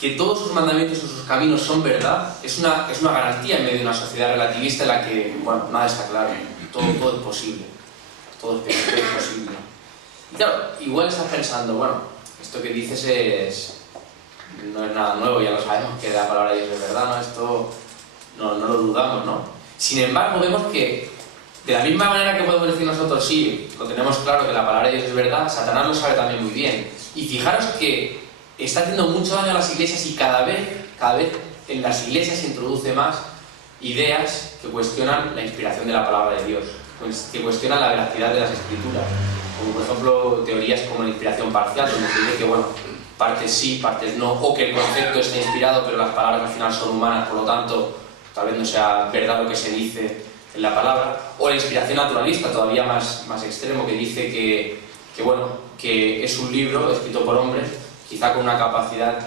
que todos sus mandamientos y sus caminos son verdad, es una garantía en medio de una sociedad relativista en la que, bueno, nada está claro, todo es posible, todo es posible. Y claro, igual estás pensando, bueno, esto que dices no es nada nuevo, ya lo sabemos que la palabra de Dios es verdad, ¿no? Esto no lo dudamos, ¿no? Sin embargo, vemos que de la misma manera que podemos decir nosotros, sí, lo tenemos claro que la palabra de Dios es verdad, Satanás lo sabe también muy bien. Y fijaros que está haciendo mucho daño a las iglesias y cada vez en las iglesias se introduce más ideas que cuestionan la inspiración de la palabra de Dios, que cuestionan la veracidad de las escrituras, como por ejemplo teorías como la inspiración parcial, donde se dice que, bueno, partes sí, partes no, o que el concepto está inspirado pero las palabras al final son humanas, por lo tanto tal vez no sea verdad lo que se dice en la palabra, o la inspiración naturalista, todavía más extremo, que dice que es un libro escrito por hombres, quizá con una capacidad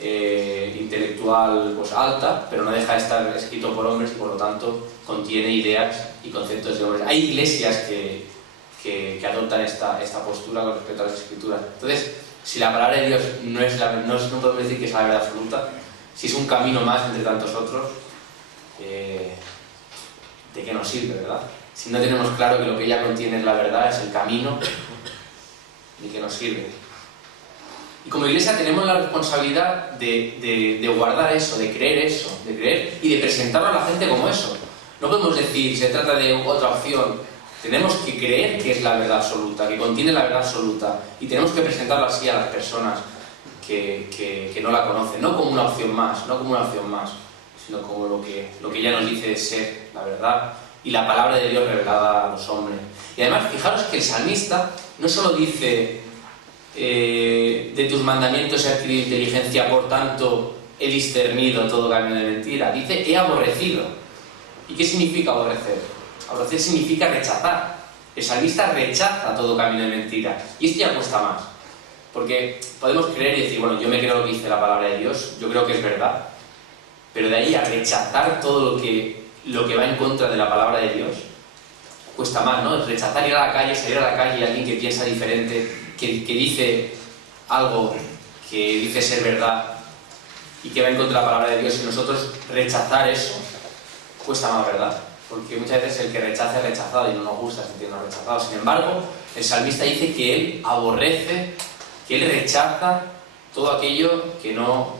intelectual pues alta, pero no deja de estar escrito por hombres y por lo tanto contiene ideas y conceptos de hombres. Hay iglesias que adoptan esta postura con respecto a las escrituras. Entonces, si la palabra de Dios no podemos decir que es la verdad absoluta, si es un camino más entre tantos otros, ¿de qué nos sirve, verdad? Si no tenemos claro que lo que ella contiene es la verdad, es el camino, ¿de qué nos sirve? Y como iglesia tenemos la responsabilidad de guardar eso, de creer y de presentarlo a la gente como eso. No podemos decir, se trata de otra opción. Tenemos que creer que es la verdad absoluta, que contiene la verdad absoluta, y tenemos que presentarlo así a las personas que no la conocen, no como una opción más, sino como lo que ella nos dice ser la verdad y la palabra de Dios revelada a los hombres. Y además, fijaros que el salmista no solo dice de tus mandamientos he adquirido inteligencia, por tanto he discernido todo camino de mentira. Dice he aborrecido. ¿Y qué significa aborrecer? Aborrecer significa rechazar. El salmista rechaza todo camino de mentira. Y esto ya cuesta más. Porque podemos creer y decir, bueno, yo me creo lo que dice la palabra de Dios, yo creo que es verdad. Pero de ahí a rechazar todo lo que va en contra de la palabra de Dios, cuesta más, ¿no? Rechazar ir a la calle, salir a la calle y alguien que piensa diferente, que dice algo que dice ser verdad y que va en contra de la palabra de Dios, y nosotros rechazar eso, cuesta más, ¿verdad? Porque muchas veces el que rechaza es rechazado y no nos gusta sentirnos rechazados. Sin embargo, el salmista dice que él aborrece, que él rechaza todo aquello que no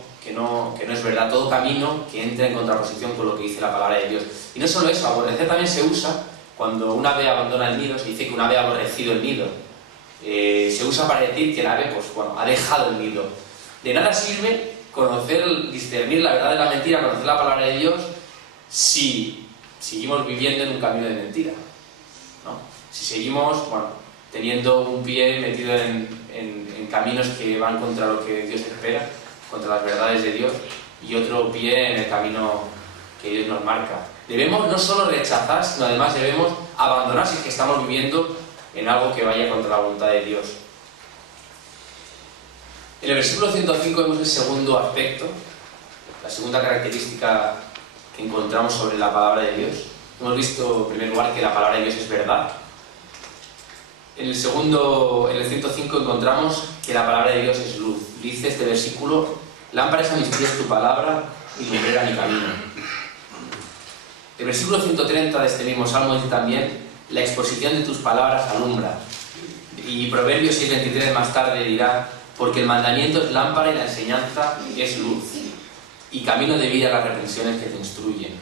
es verdad, todo camino que entra en contraposición con lo que dice la palabra de Dios. Y no solo eso, aborrecer también se usa cuando un ave abandona el nido, se dice que un ave ha aborrecido el nido. Se usa para decir que el ave ha dejado el nido. De nada sirve discernir la verdad de la mentira, conocer la palabra de Dios, si seguimos viviendo en un camino de mentira, ¿no? Si seguimos teniendo un pie metido en caminos que van contra lo que Dios espera, contra las verdades de Dios, y otro pie en el camino que Dios nos marca. Debemos no solo rechazar, sino además debemos abandonar si es que estamos viviendo en algo que vaya contra la voluntad de Dios. En el versículo 105 vemos el segundo aspecto, la segunda característica que encontramos sobre la palabra de Dios. Hemos visto, en primer lugar, que la palabra de Dios es verdad. En el 105 encontramos que la palabra de Dios es luz. Dice este versículo: lámpara es a mis pies tu palabra y lumbrera mi camino. El versículo 130 de este mismo salmo dice también: la exposición de tus palabras alumbra. Y Proverbios 6:23 más tarde dirá: porque el mandamiento es lámpara y la enseñanza es luz, y camino de vida las reprensiones que te instruyen.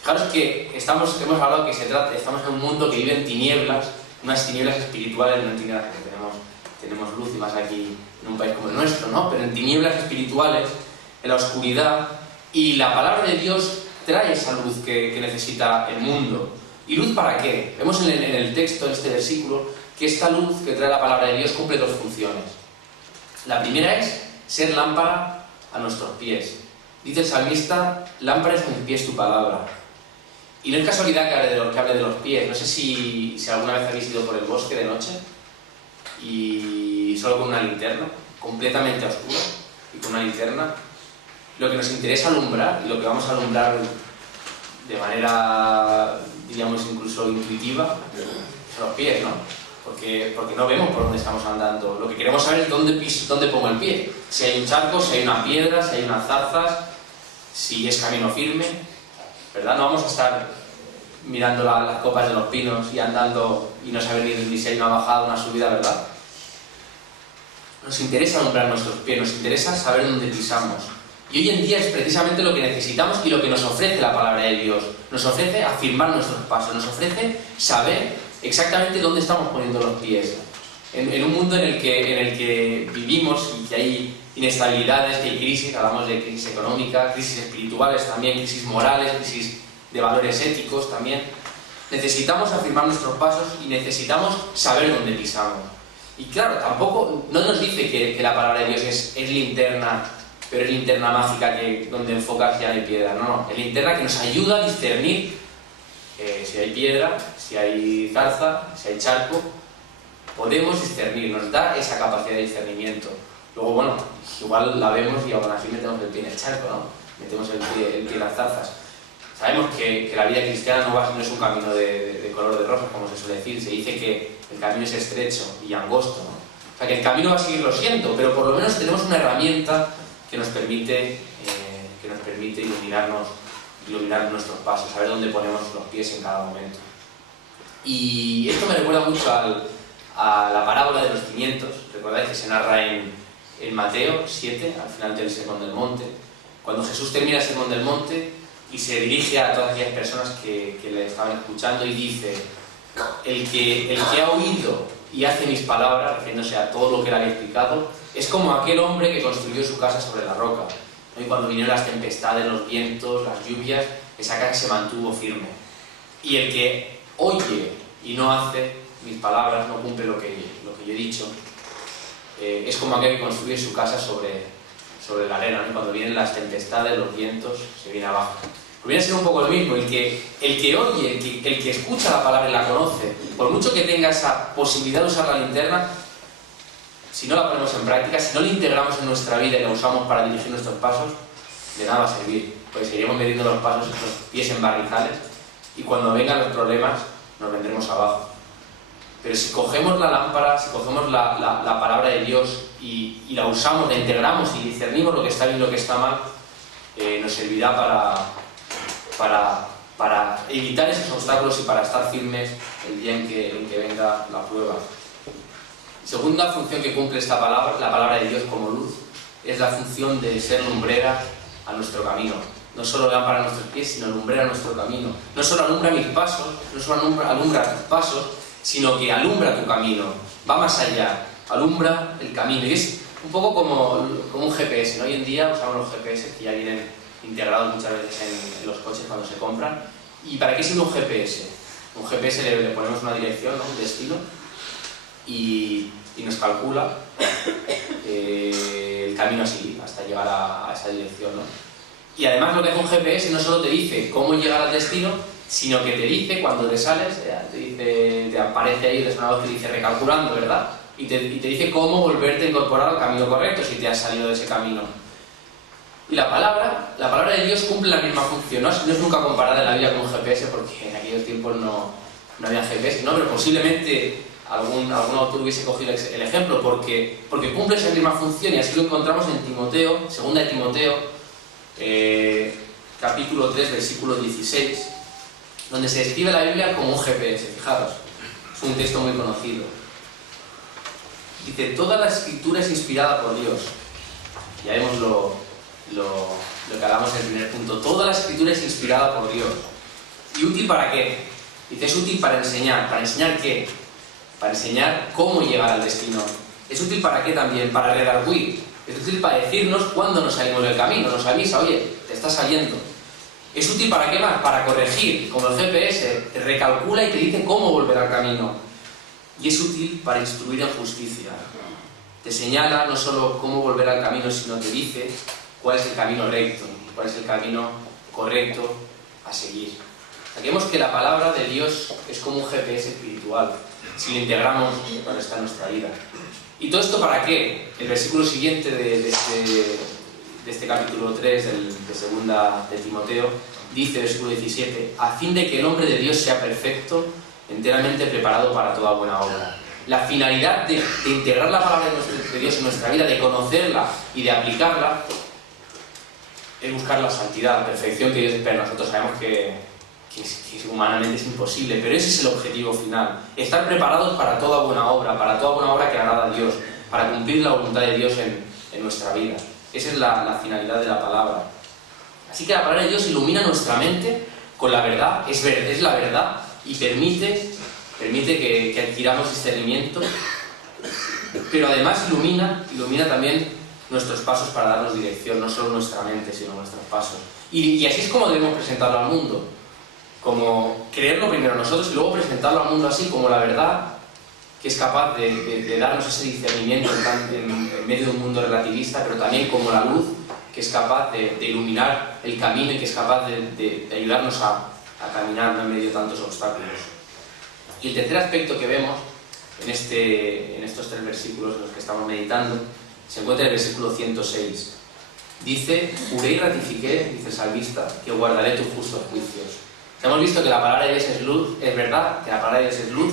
Fijaros que hemos hablado que estamos en un mundo que vive en tinieblas, unas tinieblas espirituales, no en tinieblas que tenemos luz, y más aquí en un país como el nuestro, ¿no? Pero en tinieblas espirituales, en la oscuridad, y la palabra de Dios trae esa luz que necesita el mundo. ¿Y luz para qué? Vemos en el texto, en este versículo, que esta luz que trae la palabra de Dios cumple dos funciones. La primera es ser lámpara a nuestros pies. Dice el salmista: lámpara es a mis pies tu palabra. Y no es casualidad que hable de los pies. No sé si alguna vez habéis ido por el bosque de noche y solo con una linterna, completamente a oscuro, y con una linterna. Lo que nos interesa alumbrar, y lo que vamos a alumbrar de manera, diríamos, incluso intuitiva, son los pies, ¿no? Porque no vemos por dónde estamos andando. Lo que queremos saber es dónde pongo el pie. Si hay un charco, si hay una piedra, si hay unas zarzas, si es camino firme, ¿verdad? No vamos a estar mirando las copas de los pinos y andando y no saber ni si hay una bajada o una subida, ¿verdad? Nos interesa alumbrar nuestros pies, nos interesa saber dónde pisamos. Y hoy en día es precisamente lo que necesitamos y lo que nos ofrece la palabra de Dios. Nos ofrece afirmar nuestros pasos, nos ofrece saber exactamente dónde estamos poniendo los pies. En un mundo en el que vivimos y que hay inestabilidades, que hay crisis, hablamos de crisis económica, crisis espirituales también, crisis morales, crisis de valores éticos también. Necesitamos afirmar nuestros pasos y necesitamos saber dónde pisamos. Y claro, tampoco no nos dice que la palabra de Dios es linterna, pero es linterna mágica donde enfocar si hay piedra. No, es linterna que nos ayuda a discernir si hay piedra, si hay zarza, si hay charco. Podemos discernir, nos da esa capacidad de discernimiento. Luego, bueno, igual la vemos y aún así metemos el pie en el charco, ¿no? Metemos el pie en las zarzas. Sabemos que la vida cristiana no es un camino de color de rosa, como se suele decir. Se dice que el camino es estrecho y angosto, ¿no? O sea, que el camino va a seguirlo siendo, pero por lo menos tenemos una herramienta que nos permite iluminar nuestros pasos, saber dónde ponemos los pies en cada momento. Y esto me recuerda mucho a la parábola de los 500. Recordáis que se narra en en Mateo 7, al final del Sermón del Monte, cuando Jesús termina el Sermón del Monte y se dirige a todas aquellas personas que le estaban escuchando y dice: el que ha oído y hace mis palabras, refiriéndose a todo lo que le había explicado, es como aquel hombre que construyó su casa sobre la roca, ¿no? Y cuando vinieron las tempestades, los vientos, las lluvias, esa casa se mantuvo firme. Y el que oye y no hace mis palabras, no cumple lo que yo he dicho, es como aquel que construye su casa sobre la arena, ¿no? Cuando vienen las tempestades, los vientos, se viene abajo. Pues viene a ser un poco lo mismo. El que oye, el que escucha la palabra y la conoce, por mucho que tenga esa posibilidad de usar la linterna, si no la ponemos en práctica, si no la integramos en nuestra vida y la usamos para dirigir nuestros pasos, de nada va a servir, pues seguiremos metiendo los pasos, los pies en barrizales, y cuando vengan los problemas nos vendremos abajo. Pero si cogemos la lámpara, si cogemos la palabra de Dios y la usamos, la integramos y discernimos lo que está bien y lo que está mal, nos servirá para evitar esos obstáculos y para estar firmes el día en que venga la prueba. Segunda función que cumple esta palabra, la palabra de Dios como luz, es la función de ser lumbrera a nuestro camino. No solo lámpara a nuestros pies, sino lumbrera a nuestro camino. No solo alumbra mis pasos, no solo alumbra tus pasos, sino que alumbra tu camino. Va más allá, alumbra el camino. Y es un poco como un GPS, ¿no? Hoy en día usamos los GPS que ya vienen integrados muchas veces en los coches cuando se compran. ¿Y para qué sirve un GPS? Un GPS le ponemos una dirección, ¿no? Un destino, y nos calcula el camino así, hasta llegar a esa dirección, ¿no? Y además lo que hace un GPS no solo te dice cómo llegar al destino, sino que te dice cuando te sales, te aparece ahí una voz que dice recalculando, ¿verdad? Y te dice cómo volverte a incorporar al camino correcto si te has salido de ese camino. Y la palabra de Dios cumple la misma función. No es nunca comparada en la Biblia con un GPS, porque en aquellos tiempos no había GPS, ¿no? Pero posiblemente algún autor hubiese cogido el ejemplo, porque cumple esa misma función, y así lo encontramos en Timoteo, 2 de Timoteo, capítulo 3, versículo 16, donde se describe la Biblia como un GPS. Fijaros, es un texto muy conocido. Dice: toda la escritura es inspirada por Dios. Ya vemos lo que hablamos en el primer punto. Toda la escritura es inspirada por Dios. ¿Y útil para qué? Dice: es útil para enseñar. ¿Para enseñar qué? Para enseñar cómo llegar al destino. ¿Es útil para qué también? Para redarguir. Es útil para decirnos cuándo nos salimos del camino. Nos avisa: oye, te estás saliendo. ¿Es útil para qué más? Para corregir. Como el GPS, te recalcula y te dice cómo volver al camino. Y es útil para instruir en justicia. Te señala no solo cómo volver al camino, sino te dice cuál es el camino recto, cuál es el camino correcto a seguir. Aquí vemos que la palabra de Dios es como un GPS espiritual, si lo integramos cuando está en nuestra vida. ¿Y todo esto para qué? El versículo siguiente de este capítulo 3 de segunda de Timoteo dice, versículo 17: a fin de que el hombre de Dios sea perfecto, enteramente preparado para toda buena obra. La finalidad de integrar la palabra de Dios en nuestra vida, de conocerla y de aplicarla, es buscar la santidad, la perfección que Dios espera. Nosotros sabemos que humanamente es imposible, pero ese es el objetivo final: estar preparados para toda buena obra que agrada a Dios, para cumplir la voluntad de Dios en nuestra vida. Esa es la finalidad de la palabra. Así que la palabra de Dios ilumina nuestra mente con la verdad, es la verdad, y permite que adquiramos discernimiento, pero además ilumina también nuestros pasos para darnos dirección, no solo nuestra mente, sino nuestros pasos. Y así es como debemos presentarlo al mundo, como creerlo primero nosotros y luego presentarlo al mundo así, como la verdad que es capaz de darnos ese discernimiento en medio de un mundo relativista, pero también como la luz que es capaz de iluminar el camino y que es capaz de ayudarnos a caminar en medio de tantos obstáculos. Y el tercer aspecto que vemos en estos 3 versículos en los que estamos meditando se encuentra en el versículo 106. Dice: juré y ratifiqué, dice el salmista, que guardaré tus justos juicios. Hemos visto que la palabra de Dios es luz, es verdad que la palabra de Dios es luz,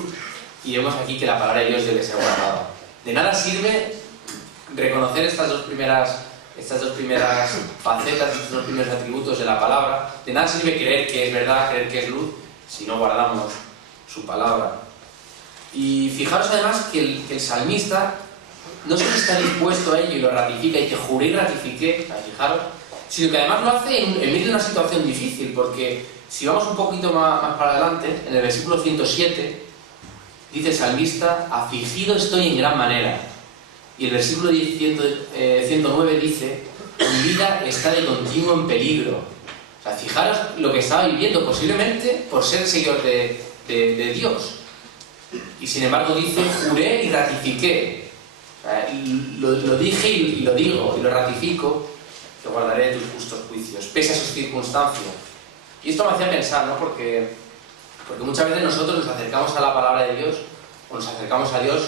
y vemos aquí que la palabra de Dios debe ser guardada. De nada sirve reconocer estas dos primeras facetas, estos 2 primeros atributos de la palabra. De nada sirve creer que es verdad, creer que es luz, si no guardamos su palabra. Y fijaros además que el salmista no solo está dispuesto a ello y lo ratifica, y que juré y ratifiqué, fijaros, sino que además lo hace en medio de una situación difícil, porque si vamos un poquito más para adelante, en el versículo 107, dice el salmista: afligido estoy en gran manera. Y el versículo 109 dice: mi vida está de continuo en peligro. O sea, fijaros lo que estaba viviendo, posiblemente por ser seguidor de Dios. Y sin embargo dice: juré y ratifiqué. O sea, lo dije y lo digo, y lo ratifico, que guardaré de tus justos juicios, pese a sus circunstancias. Y esto me hacía pensar, ¿no? Porque muchas veces nosotros nos acercamos a la palabra de Dios, o nos acercamos a Dios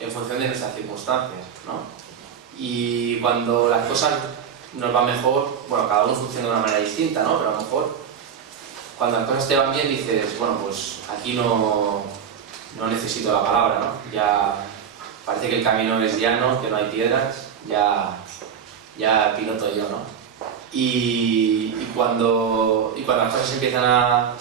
en función de nuestras circunstancias, ¿no? Y cuando las cosas nos van mejor, bueno, cada uno funciona de una manera distinta, ¿no? Pero a lo mejor cuando las cosas te van bien dices: bueno, pues aquí no necesito la palabra, ¿no? Ya parece que el camino es llano, que no hay piedras, ya piloto yo, ¿no? Y cuando las cosas empiezan a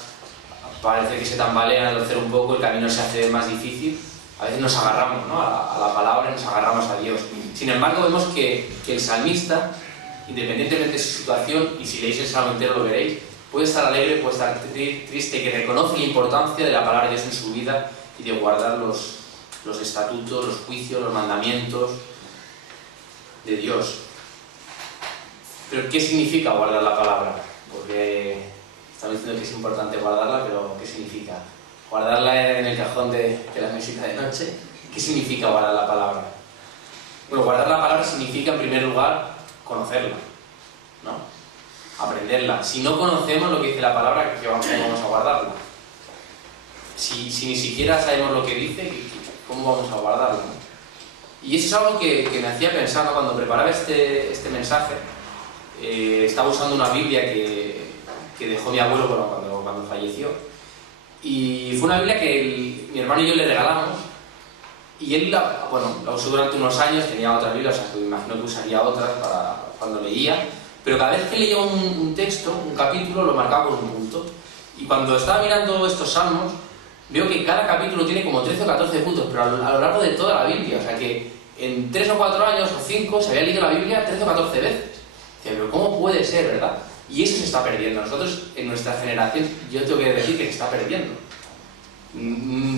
parecer que se tambalean, a torcer un poco, el camino se hace más difícil, a veces nos agarramos, ¿no? a la palabra, nos agarramos a Dios. Sin embargo, vemos que el salmista, independientemente de su situación, y si leéis el salmo entero lo veréis, puede estar alegre, puede estar triste, que reconoce la importancia de la palabra de Dios en su vida y de guardar los estatutos, los juicios, los mandamientos de Dios. Pero ¿qué significa guardar la palabra? Porque estamos diciendo que es importante guardarla, pero ¿qué significa? Guardarla en el cajón de la mesita de noche. ¿Qué significa guardar la palabra? Bueno, guardar la palabra significa, en primer lugar, conocerla, ¿no? Aprenderla. Si no conocemos lo que dice la palabra, ¿cómo vamos a guardarla? Si ni siquiera sabemos lo que dice, ¿cómo vamos a guardarla? Y eso es algo que me hacía pensar, ¿no? Cuando preparaba este mensaje. Estaba usando una Biblia que dejó mi abuelo cuando falleció, y fue una Biblia que mi hermano y yo le regalamos, y él la usó durante unos años. Tenía otras Biblias, o sea, que me imagino que usaría otras para cuando leía, pero cada vez que leía un texto, un capítulo, lo marcaba con un punto. Y cuando estaba mirando estos salmos, veo que cada capítulo tiene como 13 o 14 puntos, pero a lo largo de toda la Biblia, o sea que en 3 o 4 años o 5 se había leído la Biblia 13 o 14 veces. Pero ¿cómo puede ser, verdad? Y eso se está perdiendo. Nosotros, en nuestra generación, yo tengo que decir que se está perdiendo.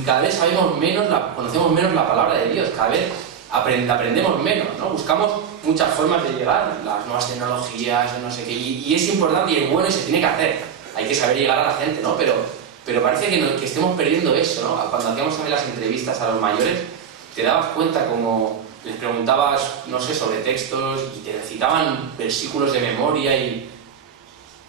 Cada vez sabemos menos, conocemos menos la palabra de Dios, cada vez aprendemos menos, ¿no? Buscamos muchas formas de llegar, las nuevas tecnologías, no sé qué, y es importante y es bueno y se tiene que hacer. Hay que saber llegar a la gente, ¿no? Pero parece que estemos perdiendo eso, ¿no? Cuando hacíamos también las entrevistas a los mayores, te dabas cuenta como les preguntabas, no sé, sobre textos y te recitaban versículos de memoria y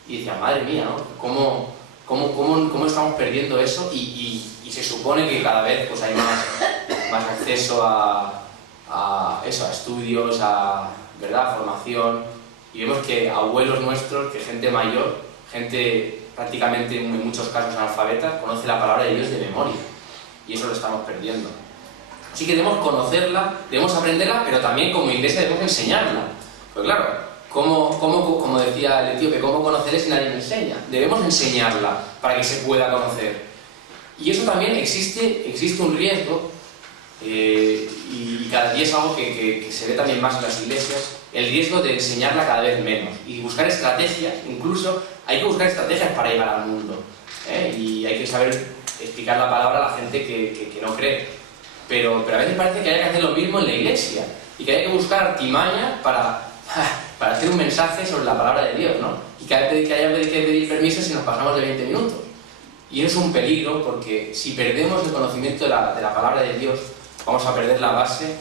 decían: madre mía, ¿no? ¿Cómo estamos perdiendo eso? Y se supone que cada vez pues hay más acceso a estudios, ¿verdad? Formación, y vemos que abuelos nuestros, que gente mayor, gente prácticamente en muchos casos analfabeta, conoce la palabra de Dios de memoria, y eso lo estamos perdiendo. Así que debemos conocerla, debemos aprenderla, pero también como iglesia debemos enseñarla. Pues claro, como decía el etíope, ¿cómo conoceré si nadie me enseña? Debemos enseñarla para que se pueda conocer. Y eso también existe un riesgo, y cada día es algo que se ve también más en las iglesias, el riesgo de enseñarla cada vez menos. Y buscar estrategias, incluso hay que buscar estrategias para llegar al mundo. Y hay que saber explicar la palabra a la gente que no cree. Pero a veces parece que hay que hacer lo mismo en la iglesia y que hay que buscar artimañas para hacer un mensaje sobre la palabra de Dios, ¿no? Y que haya que pedir permiso si nos pasamos de 20 minutos. Y eso es un peligro, porque si perdemos el conocimiento de la palabra de Dios, vamos a perder la base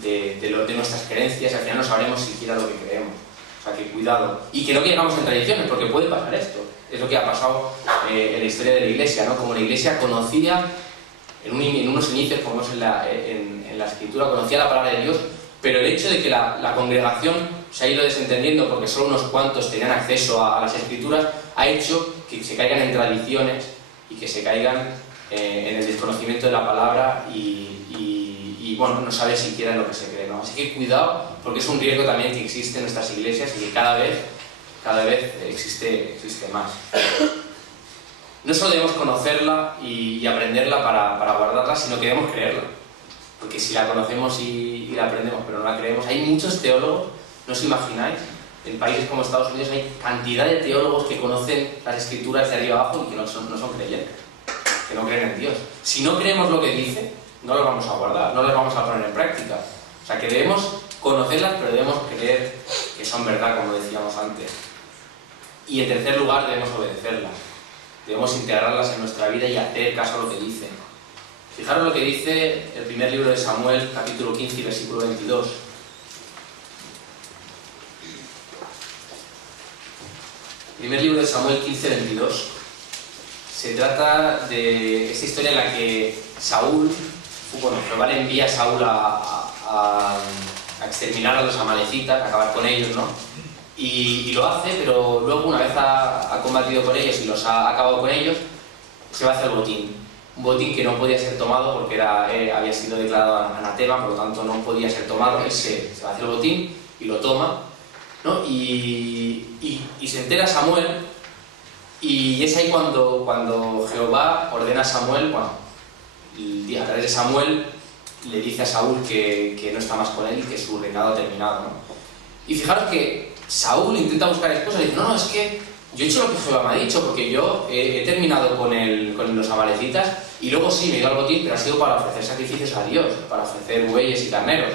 de nuestras creencias y al final no sabremos siquiera lo que creemos. O sea que cuidado. Y que no caigamos en tradiciones, porque puede pasar esto. Es lo que ha pasado en la historia de la iglesia, ¿no? Como la iglesia conocía en unos inicios, como vemos en la escritura, conocía la palabra de Dios, pero el hecho de que la congregación se ha ido desentendiendo porque solo unos cuantos tenían acceso a las escrituras, ha hecho que se caigan en tradiciones y que se caigan en el desconocimiento de la palabra y bueno, no sabe siquiera en lo que se cree, ¿no? Así que cuidado, porque es un riesgo también que existe en nuestras iglesias y que cada vez existe más. No solo debemos conocerla y aprenderla para guardarla, sino que debemos creerla. porque si la conocemos y la aprendemos pero no la creemos, hay muchos teólogos, no os imagináis, en países como Estados Unidos hay cantidad de teólogos que conocen las escrituras de arriba abajo y que no son creyentes, que no creen en Dios. Si no creemos lo que dice, no las vamos a guardar, no las vamos a poner en práctica. O sea que debemos conocerlas, pero debemos creer que son verdad, como decíamos antes. Y en tercer lugar, debemos obedecerlas. Debemos integrarlas en nuestra vida y hacer caso a lo que dicen. Fijaros lo que dice el primer libro de Samuel, capítulo 15, versículo 22. Primer libro de Samuel 15, 22. Se trata de esta historia en la que Jehová le envía a Saúl a exterminar a los amalecitas, a acabar con ellos, ¿no? Y lo hace, pero luego, una vez ha combatido con ellos y los ha acabado con ellos, se va a hacer el botín. Un botín que no podía ser tomado porque había sido declarado anatema, por lo tanto no podía ser tomado. Él se va a hacer el botín y lo toma, ¿no? Y se entera Samuel, y es ahí cuando Jehová ordena a Samuel, a través de Samuel le dice a Saúl que no está más con él y que su reinado ha terminado, ¿no? Y fijaros que Saúl intenta buscar excusas y dice, no, es que yo he hecho lo que Jehová me ha dicho, porque yo he terminado con los amalecitas y luego sí me he ido al botín, pero ha sido para ofrecer sacrificios a Dios, para ofrecer bueyes y carneros.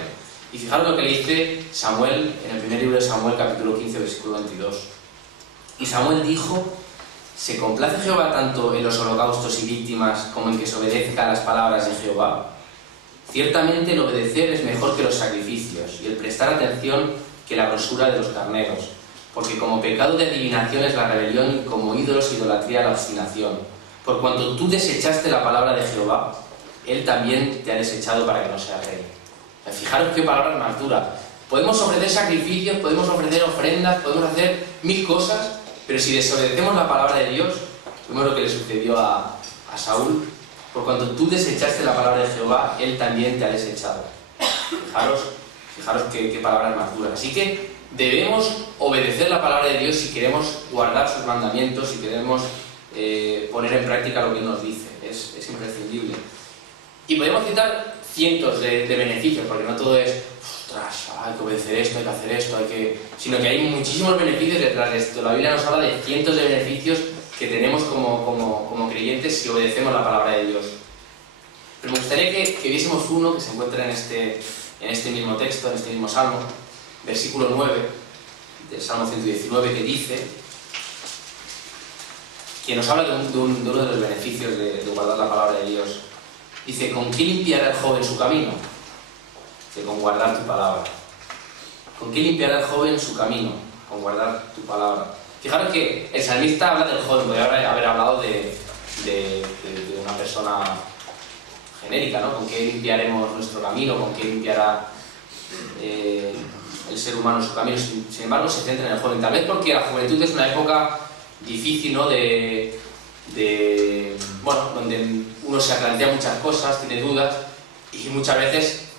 Y fijaros lo que le dice Samuel en el primer libro de Samuel, capítulo 15, versículo 22. Y Samuel dijo, ¿se complace Jehová tanto en los holocaustos y víctimas como en que se obedezca a las palabras de Jehová? Ciertamente el obedecer es mejor que los sacrificios y el prestar atención que la grosura de los carneros, porque como pecado de adivinación es la rebelión y como ídolos idolatría la obstinación. Por cuanto tú desechaste la palabra de Jehová, Él también te ha desechado para que no seas rey. Fijaros qué palabras más duras. Podemos ofrecer sacrificios, podemos ofrecer ofrendas, podemos hacer mil cosas, pero si desobedecemos la palabra de Dios, vemos lo que le sucedió a Saúl. Por cuanto tú desechaste la palabra de Jehová, Él también te ha desechado. Fijaros qué palabras más duras. Así que debemos obedecer la palabra de Dios si queremos guardar sus mandamientos, si queremos poner en práctica lo que Él nos dice. Es imprescindible. Y podemos citar cientos de beneficios, porque no todo es, ostras, hay que obedecer esto, hay que hacer esto, sino que hay muchísimos beneficios detrás de esto. La Biblia nos habla de cientos de beneficios que tenemos como creyentes si obedecemos la palabra de Dios. Pero me gustaría que viésemos uno que se encuentra en este mismo texto, en este mismo salmo, versículo 9 del Salmo 119, que dice, que nos habla de uno de los beneficios de guardar la palabra de Dios. Dice, ¿con qué limpiará el joven su camino? Dice, con guardar tu palabra. ¿Con qué limpiará el joven su camino? Con guardar tu palabra. Fijaros que el salmista habla del joven, podría haber hablado de una persona genérica, ¿no? ¿Con qué limpiaremos nuestro camino? ¿Con qué limpiará el ser humano su camino? Sin embargo, se centra en el joven. Tal vez porque la juventud es una época difícil, ¿no? Donde uno se plantea muchas cosas, tiene dudas, y muchas veces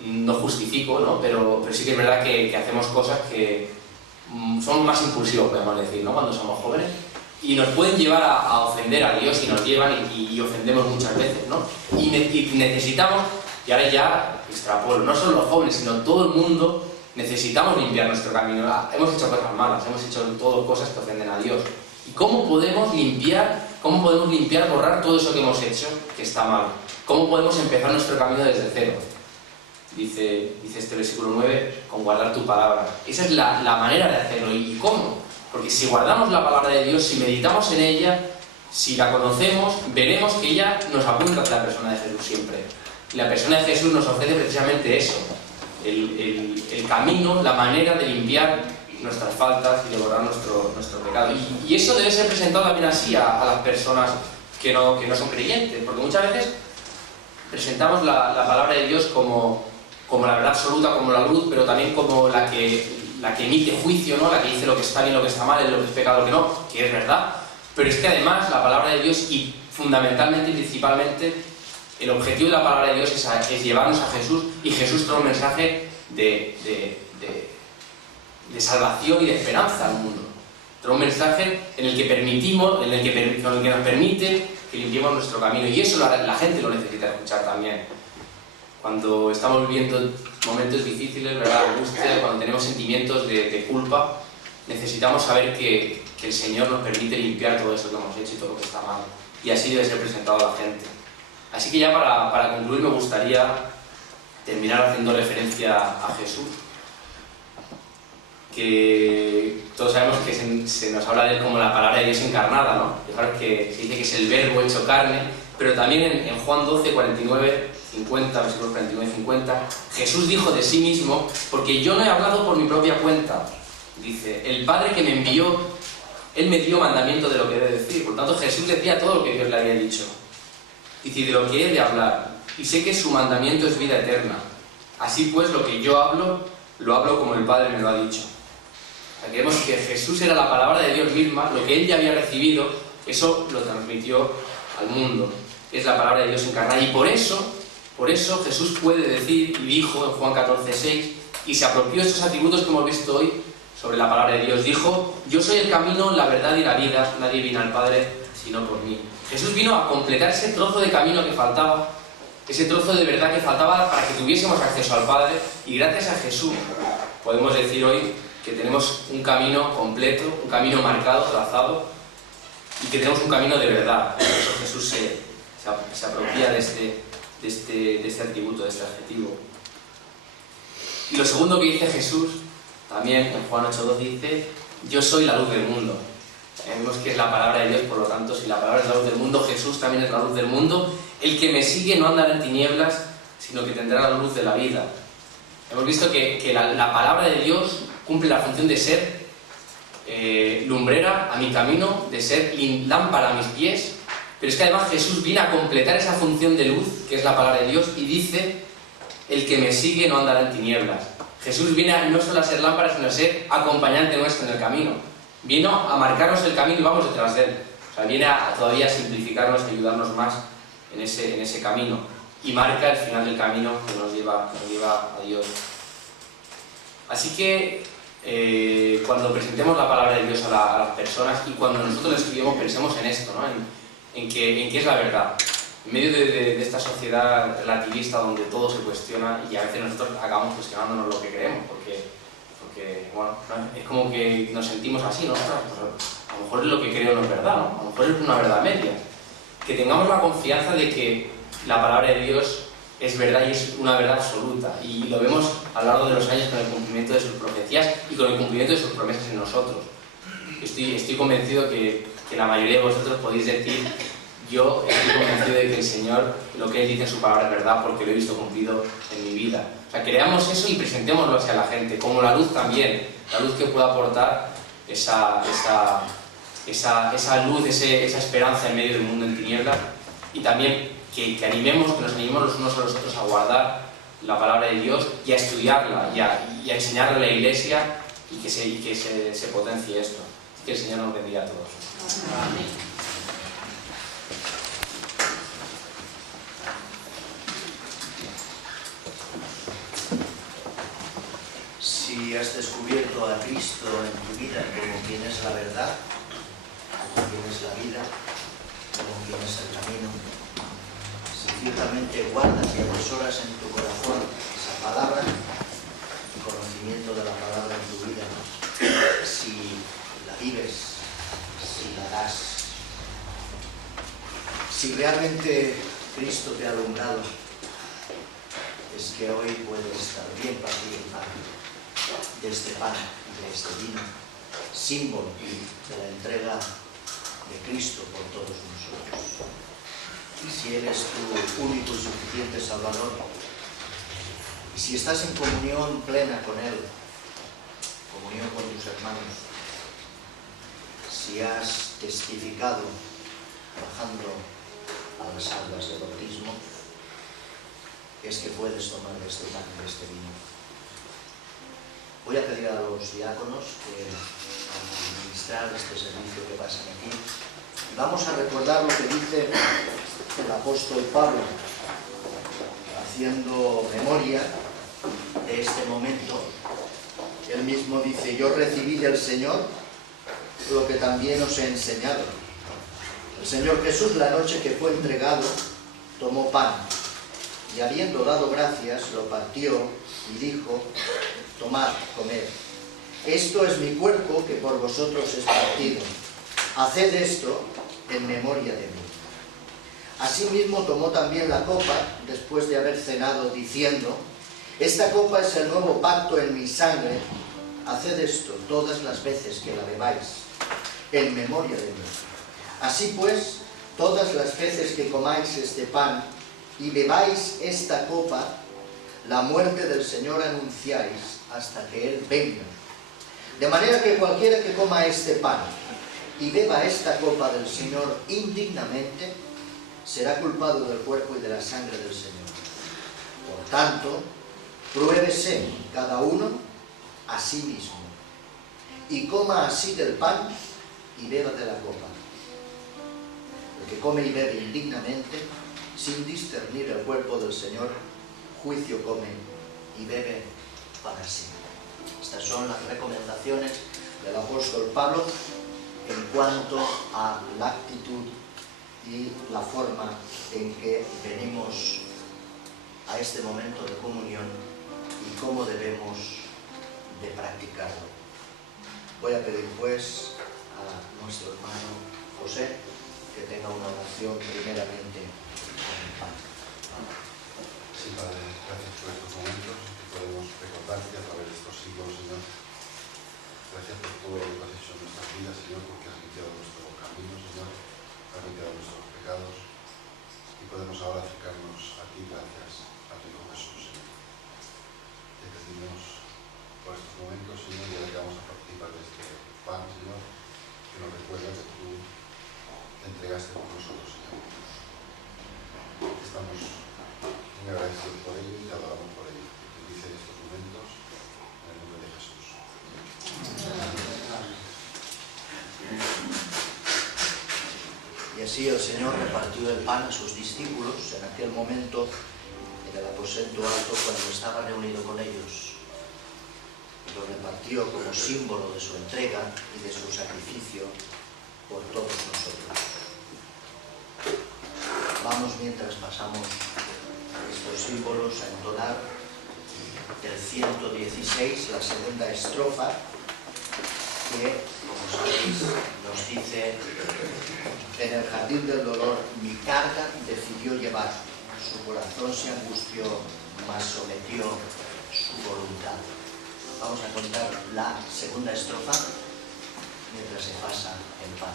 no justifico, ¿no? Pero sí que es verdad que hacemos cosas que son más impulsivos, podemos decir, ¿no? Cuando somos jóvenes, y nos pueden llevar a ofender a Dios, y nos llevan y ofendemos muchas veces, ¿no? Y necesitamos, y ahora ya extrapolo, no solo los jóvenes, sino todo el mundo, necesitamos limpiar nuestro camino. Hemos hecho cosas malas, hemos hecho todo cosas que ofenden a Dios. ¿Y cómo podemos limpiar, borrar todo eso que hemos hecho que está mal? ¿Cómo podemos empezar nuestro camino desde cero? Dice este versículo 9, con guardar tu palabra. Esa es la manera de hacerlo. ¿Y cómo? Porque si guardamos la palabra de Dios, si meditamos en ella, si la conocemos, veremos que ella nos apunta hacia la persona de Jesús siempre. Y la persona de Jesús nos ofrece precisamente eso, el camino, la manera de limpiar nuestras faltas y de borrar nuestro pecado. Y eso debe ser presentado también así a las personas que no son creyentes, porque muchas veces presentamos la palabra de Dios como la verdad absoluta, como la luz, pero también como la que emite juicio, ¿no? La que dice lo que está bien, lo que está mal, lo que es pecado, lo que no, que es verdad. Pero es que además la palabra de Dios, y fundamentalmente y principalmente, el objetivo de la palabra de Dios es llevarnos a Jesús, y Jesús trae un mensaje de salvación y de esperanza al mundo. Trae un mensaje en el que nos permite que limpiemos nuestro camino, y eso la gente lo necesita escuchar también. cuando estamos viviendo momentos difíciles, ¿verdad? Angustia, cuando tenemos sentimientos de culpa, necesitamos saber que el Señor nos permite limpiar todo eso que hemos hecho y todo lo que está mal. Y así debe ser presentado a la gente. Así que ya para concluir me gustaría terminar haciendo referencia a Jesús, que todos sabemos que se nos habla de él como la palabra de Dios encarnada, ¿no? Fijaros que se dice que es el verbo hecho carne, pero también en Juan 12, 49, 50, versículos 49 y 50, Jesús dijo de sí mismo: porque yo no he hablado por mi propia cuenta. Dice, el Padre que me envió, Él me dio mandamiento de lo que he de decir. Por tanto, Jesús decía todo lo que Dios le había dicho. Dice, de lo que he de hablar. Y sé que su mandamiento es vida eterna. Así pues, lo que yo hablo, lo hablo como el Padre me lo ha dicho. O sea, creemos que Jesús era la palabra de Dios misma, lo que Él ya había recibido, eso lo transmitió al mundo. Es la palabra de Dios encarnada. Y por eso Jesús puede decir, y dijo en Juan 14, 6, y se apropió estos atributos que hemos visto hoy sobre la palabra de Dios. Dijo, yo soy el camino, la verdad y la vida, nadie viene al Padre sino por mí. Jesús vino a completar ese trozo de camino que faltaba, ese trozo de verdad que faltaba para que tuviésemos acceso al Padre, y gracias a Jesús podemos decir hoy que tenemos un camino completo, un camino marcado, trazado, y que tenemos un camino de verdad. Por eso Jesús se apropia de este atributo, de este adjetivo. Y lo segundo que dice Jesús, también en Juan 8:12 dice, yo soy la luz del mundo. Vemos que es la palabra de Dios, por lo tanto, si la palabra es la luz del mundo, Jesús también es la luz del mundo. El que me sigue no andará en tinieblas, sino que tendrá la luz de la vida. Hemos visto que la palabra de Dios cumple la función de ser lumbrera a mi camino, de ser lámpara a mis pies, pero es que además Jesús viene a completar esa función de luz, que es la palabra de Dios, y dice, el que me sigue no andará en tinieblas. Jesús viene no solo a ser lámpara, sino a ser acompañante nuestro en el camino. Vino a marcarnos el camino y vamos detrás de él. O sea, viene a todavía simplificarnos y ayudarnos más en ese camino. Y marca el final del camino que nos lleva a Dios. Así que cuando presentemos la palabra de Dios a las personas y cuando nosotros la estudiemos, pensemos en esto, ¿no? En qué es la verdad. En medio de esta sociedad relativista donde todo se cuestiona y a veces nosotros acabamos cuestionándonos lo que creemos, porque bueno, es como que nos sentimos así, ¿no? Pues a lo mejor es lo que creo no es verdad, ¿no? A lo mejor es una verdad media. Que tengamos la confianza de que la palabra de Dios es verdad y es una verdad absoluta, y lo vemos a lo largo de los años con el cumplimiento de sus profecías y con el cumplimiento de sus promesas en nosotros. Estoy convencido que la mayoría de vosotros podéis decir, yo estoy convencido de que el Señor, lo que Él dice en su palabra es verdad porque lo he visto cumplido en mi vida. O sea, creamos eso y presentémoslo hacia la gente, como la luz también, la luz que pueda aportar esa luz, esa esperanza en medio del mundo en tinieblas, y también que nos animemos los unos a los otros a guardar la palabra de Dios y a estudiarla y a enseñarla a la Iglesia, y que se potencie esto. Así que el Señor nos bendiga a todos. Amén. Si has descubierto a Cristo en tu vida como quien es la verdad, como quien es la vida, como quien es el camino, si ciertamente guardas y atesoras en tu corazón esa palabra, el conocimiento de la palabra en tu vida, si la vives, si la das, si realmente Cristo te ha alumbrado, es que hoy puedes también participar de este pan, de este vino, símbolo de la entrega de Cristo por todos nosotros. Y si eres tu único y suficiente Salvador, y si estás en comunión plena con Él, comunión con tus hermanos, si has testificado bajando a las aguas del bautismo, es que puedes tomar de este pan y de este vino. Voy a pedir a los diáconos que van a administrar este servicio que pasan aquí. Y vamos a recordar lo que dice el apóstol Pablo, haciendo memoria de este momento. Él mismo dice, yo recibí del Señor lo que también os he enseñado. El Señor Jesús, la noche que fue entregado, tomó pan y habiendo dado gracias, lo partió y dijo: tomad, comed, esto es mi cuerpo que por vosotros es partido, haced esto en memoria de mí. Asimismo tomó también la copa, después de haber cenado, diciendo: esta copa es el nuevo pacto en mi sangre, haced esto todas las veces que la bebáis, en memoria de mí. Así pues, todas las veces que comáis este pan y bebáis esta copa, la muerte del Señor anunciáis hasta que Él venga. De manera que cualquiera que coma este pan y beba esta copa del Señor indignamente, será culpado del cuerpo y de la sangre del Señor. Por tanto, pruébese cada uno a sí mismo, y coma así del pan y beba de la copa. El que come y bebe indignamente, sin discernir el cuerpo del Señor, juicio come y bebe para sí. Estas son las recomendaciones del apóstol Pablo en cuanto a la actitud y la forma en que venimos a este momento de comunión y cómo debemos de practicarlo. Voy a pedir pues a nuestro hermano José que tenga una oración primeramente con el pan. Sí, Padre, gracias por estos momentos que podemos recordarte a través de estos siglos, Señor. Gracias por todo lo que has hecho en nuestras vidas, Señor, porque has limpiado nuestro camino, Señor, has limpiado nuestros pecados y podemos ahora acercarnos a ti gracias a tu Hijo Jesús, Señor. Te pedimos por estos momentos, Señor, y ahora que vamos a participar de este pan, Señor, que nos recuerda que tú te entregaste por nosotros, Señor. Estamos muy agradecidos por ello y te adoramos por ello. Te bendice en estos momentos, en el nombre de Jesús. Y así el Señor repartió el pan a sus discípulos en aquel momento en el aposento alto cuando estaba reunido con ellos. Lo repartió como símbolo de su entrega y de su sacrificio por todos nosotros. Vamos, mientras pasamos estos símbolos, a entonar del 116, la segunda estrofa, que, como sabéis, nos dice: en el jardín del dolor mi carga decidió llevar, su corazón se angustió, mas sometió su voluntad. Vamos a contar la segunda estrofa mientras se pasa el pan.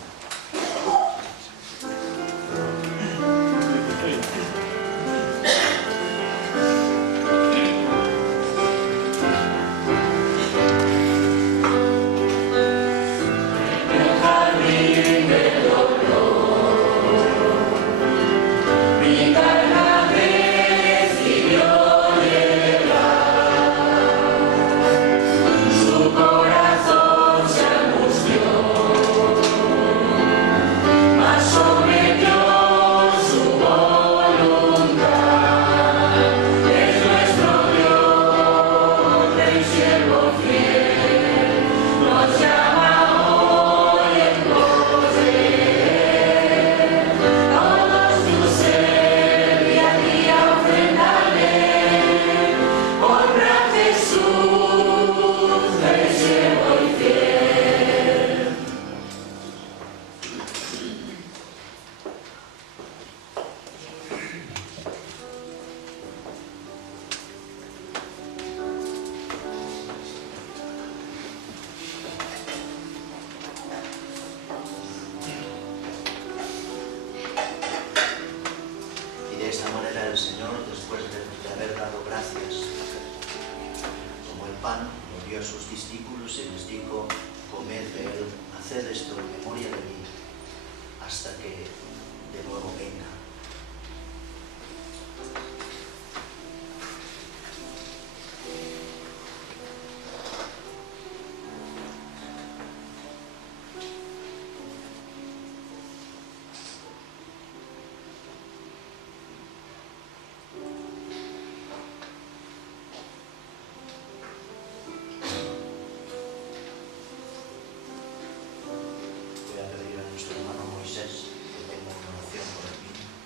Voy a pedir a nuestro hermano Moisés que tenga una oración por el vino.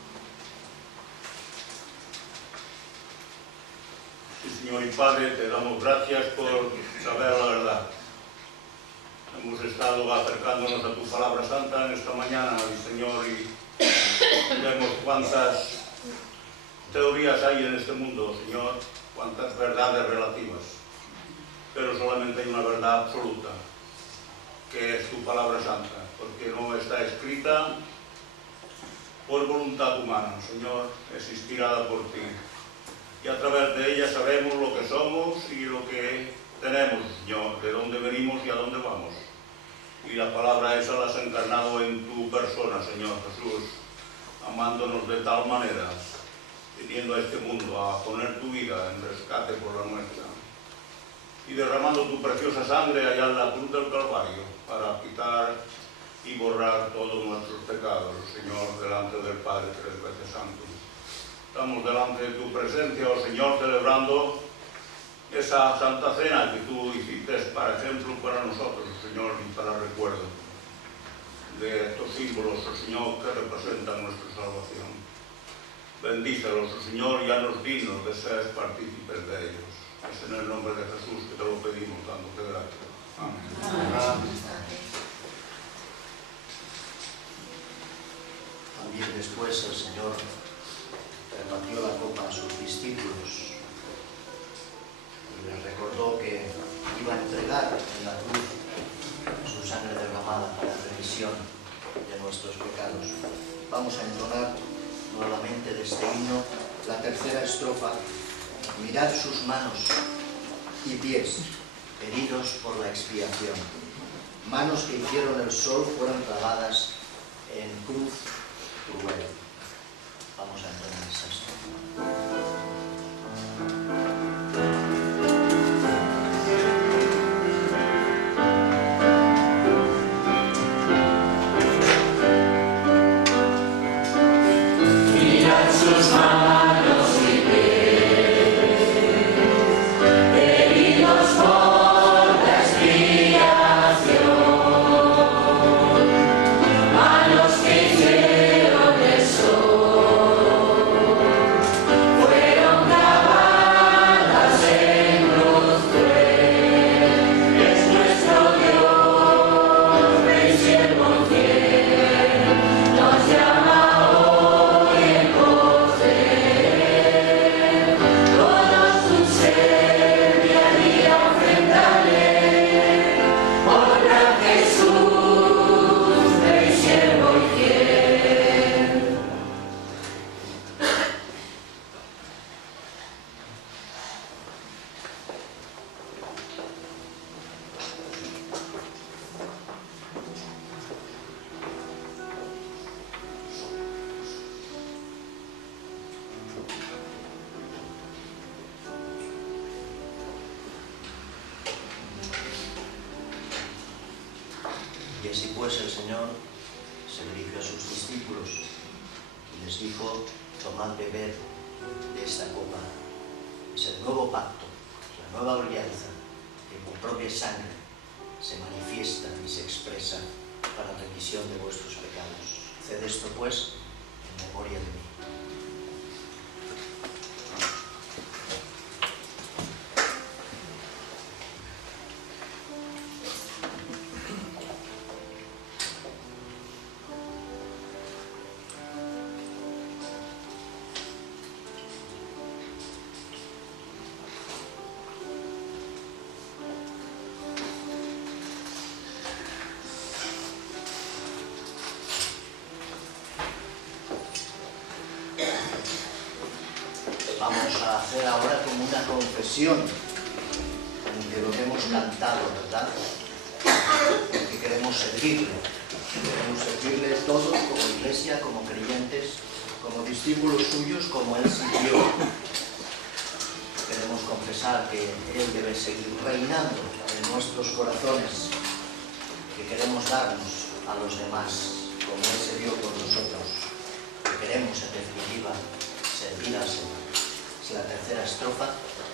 Señor y Padre, te damos gracias por saber la verdad. Hemos estado acercándonos a tu palabra santa en esta mañana, Señor, y vemos cuántas teorías hay en este mundo, Señor, cuántas verdades relativas, pero solamente hay una verdad absoluta, que es tu palabra santa, porque no está escrita por voluntad humana, Señor, es inspirada por ti. Y a través de ella sabemos lo que somos y lo que tenemos, Señor, de dónde venimos y a dónde vamos. Y la palabra esa la has encarnado en tu persona, Señor Jesús, amándonos de tal manera, viniendo a este mundo a poner tu vida en rescate por la nuestra. Y derramando tu preciosa sangre allá en la cruz del Calvario, para quitar y borrar todos nuestros pecados, Señor, delante del Padre tres veces santo. Estamos delante de tu presencia, oh Señor, celebrando esa santa cena que tú hiciste para ejemplo para nosotros, Señor, y para recuerdo de estos símbolos, oh Señor, que representan nuestra salvación. Bendícelos, oh Señor, y haznos dignos de ser partícipes de ellos. Es en el nombre de Jesús que te lo pedimos, dándote gracias. Amén. También después el Señor repartió la copa a sus discípulos y les recordó que iba a entregar en la cruz su sangre derramada para remisión de nuestros pecados. Vamos a entonar nuevamente de este himno la tercera estrofa. Mirad sus manos y pies, heridos por la expiación. Manos que hicieron el sol fueron clavadas en cruz cruel. Vamos a entonar esa estrofa. Y así pues el Señor se dirigió a sus discípulos y les dijo: tomad, bebed de esta copa. Es el nuevo pacto, la nueva alianza que con propia sangre se manifiesta y se expresa para remisión de vuestros pecados. Haced esto pues en memoria de mí. Vamos a hacer ahora como una confesión de lo que hemos cantado, ¿verdad? Porque queremos servirle todos como iglesia, como creyentes, como discípulos suyos, como Él sirvió. Queremos confesar que Él debe seguir reinando en nuestros corazones, que queremos darnos a los demás como Él se dio por nosotros, que queremos en definitiva servir al Señor. Es la tercera estrofa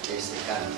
de este canto.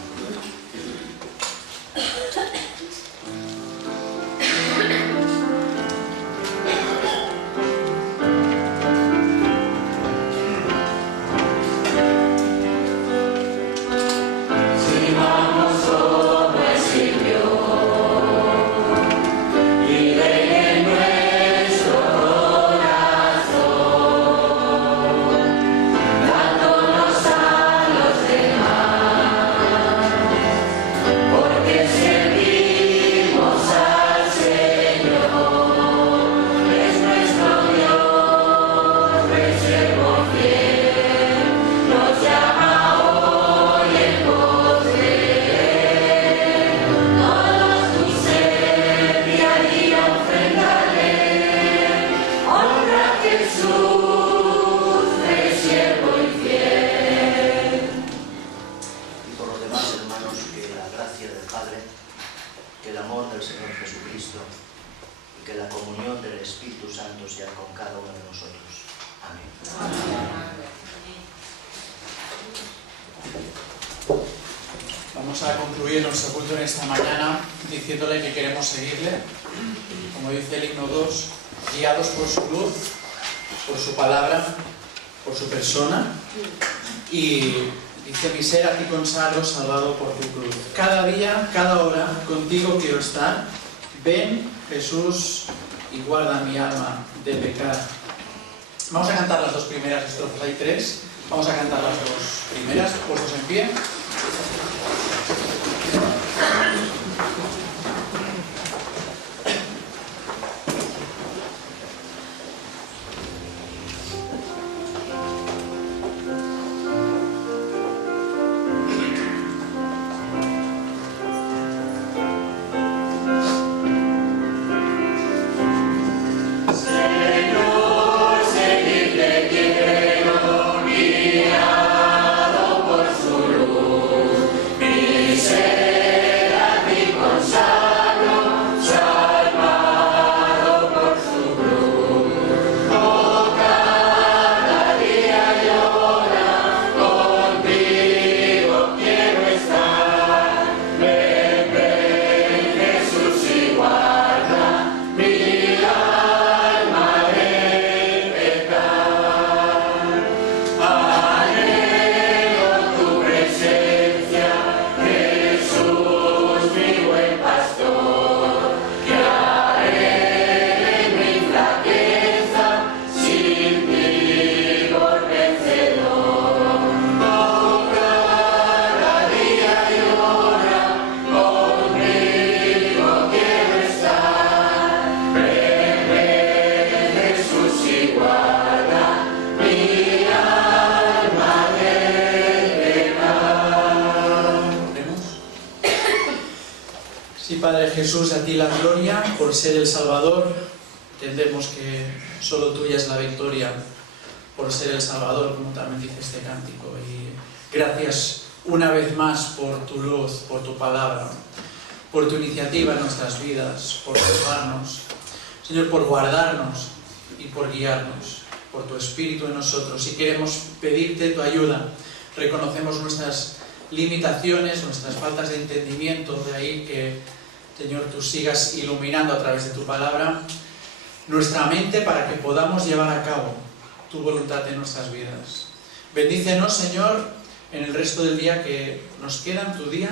Vamos a concluir nuestro culto en esta mañana diciéndole que queremos seguirle, como dice el himno 2, guiados por su luz, por su palabra, por su persona, y dice: mi ser a ti consagro, salvado por tu cruz. Cada día, cada hora, contigo quiero estar. Ven, Jesús, y guarda mi alma de pecar. Vamos a cantar las dos primeras estrofas, hay 3. Vamos a cantar las dos primeras, puestos en pie. Padre Jesús, a ti la gloria por ser el Salvador. Entendemos que solo tuya es la victoria por ser el Salvador, como también dice este cántico. Y gracias una vez más por tu luz, por tu palabra, por tu iniciativa en nuestras vidas, por salvarnos, Señor, por guardarnos y por guiarnos, por tu Espíritu en nosotros. Y queremos pedirte tu ayuda. Reconocemos nuestras limitaciones, nuestras faltas de entendimiento, de ahí que, Señor, tú sigas iluminando a través de tu palabra nuestra mente para que podamos llevar a cabo tu voluntad en nuestras vidas. Bendícenos, Señor, en el resto del día que nos queda en tu día,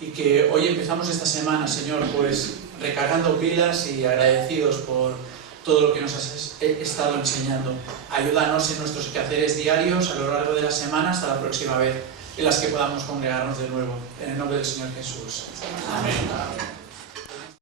y que hoy empezamos esta semana, Señor, pues recargando pilas y agradecidos por todo lo que nos has estado enseñando. Ayúdanos en nuestros quehaceres diarios a lo largo de la semana hasta la próxima vez en las que podamos congregarnos de nuevo. En el nombre del Señor Jesús. Amén.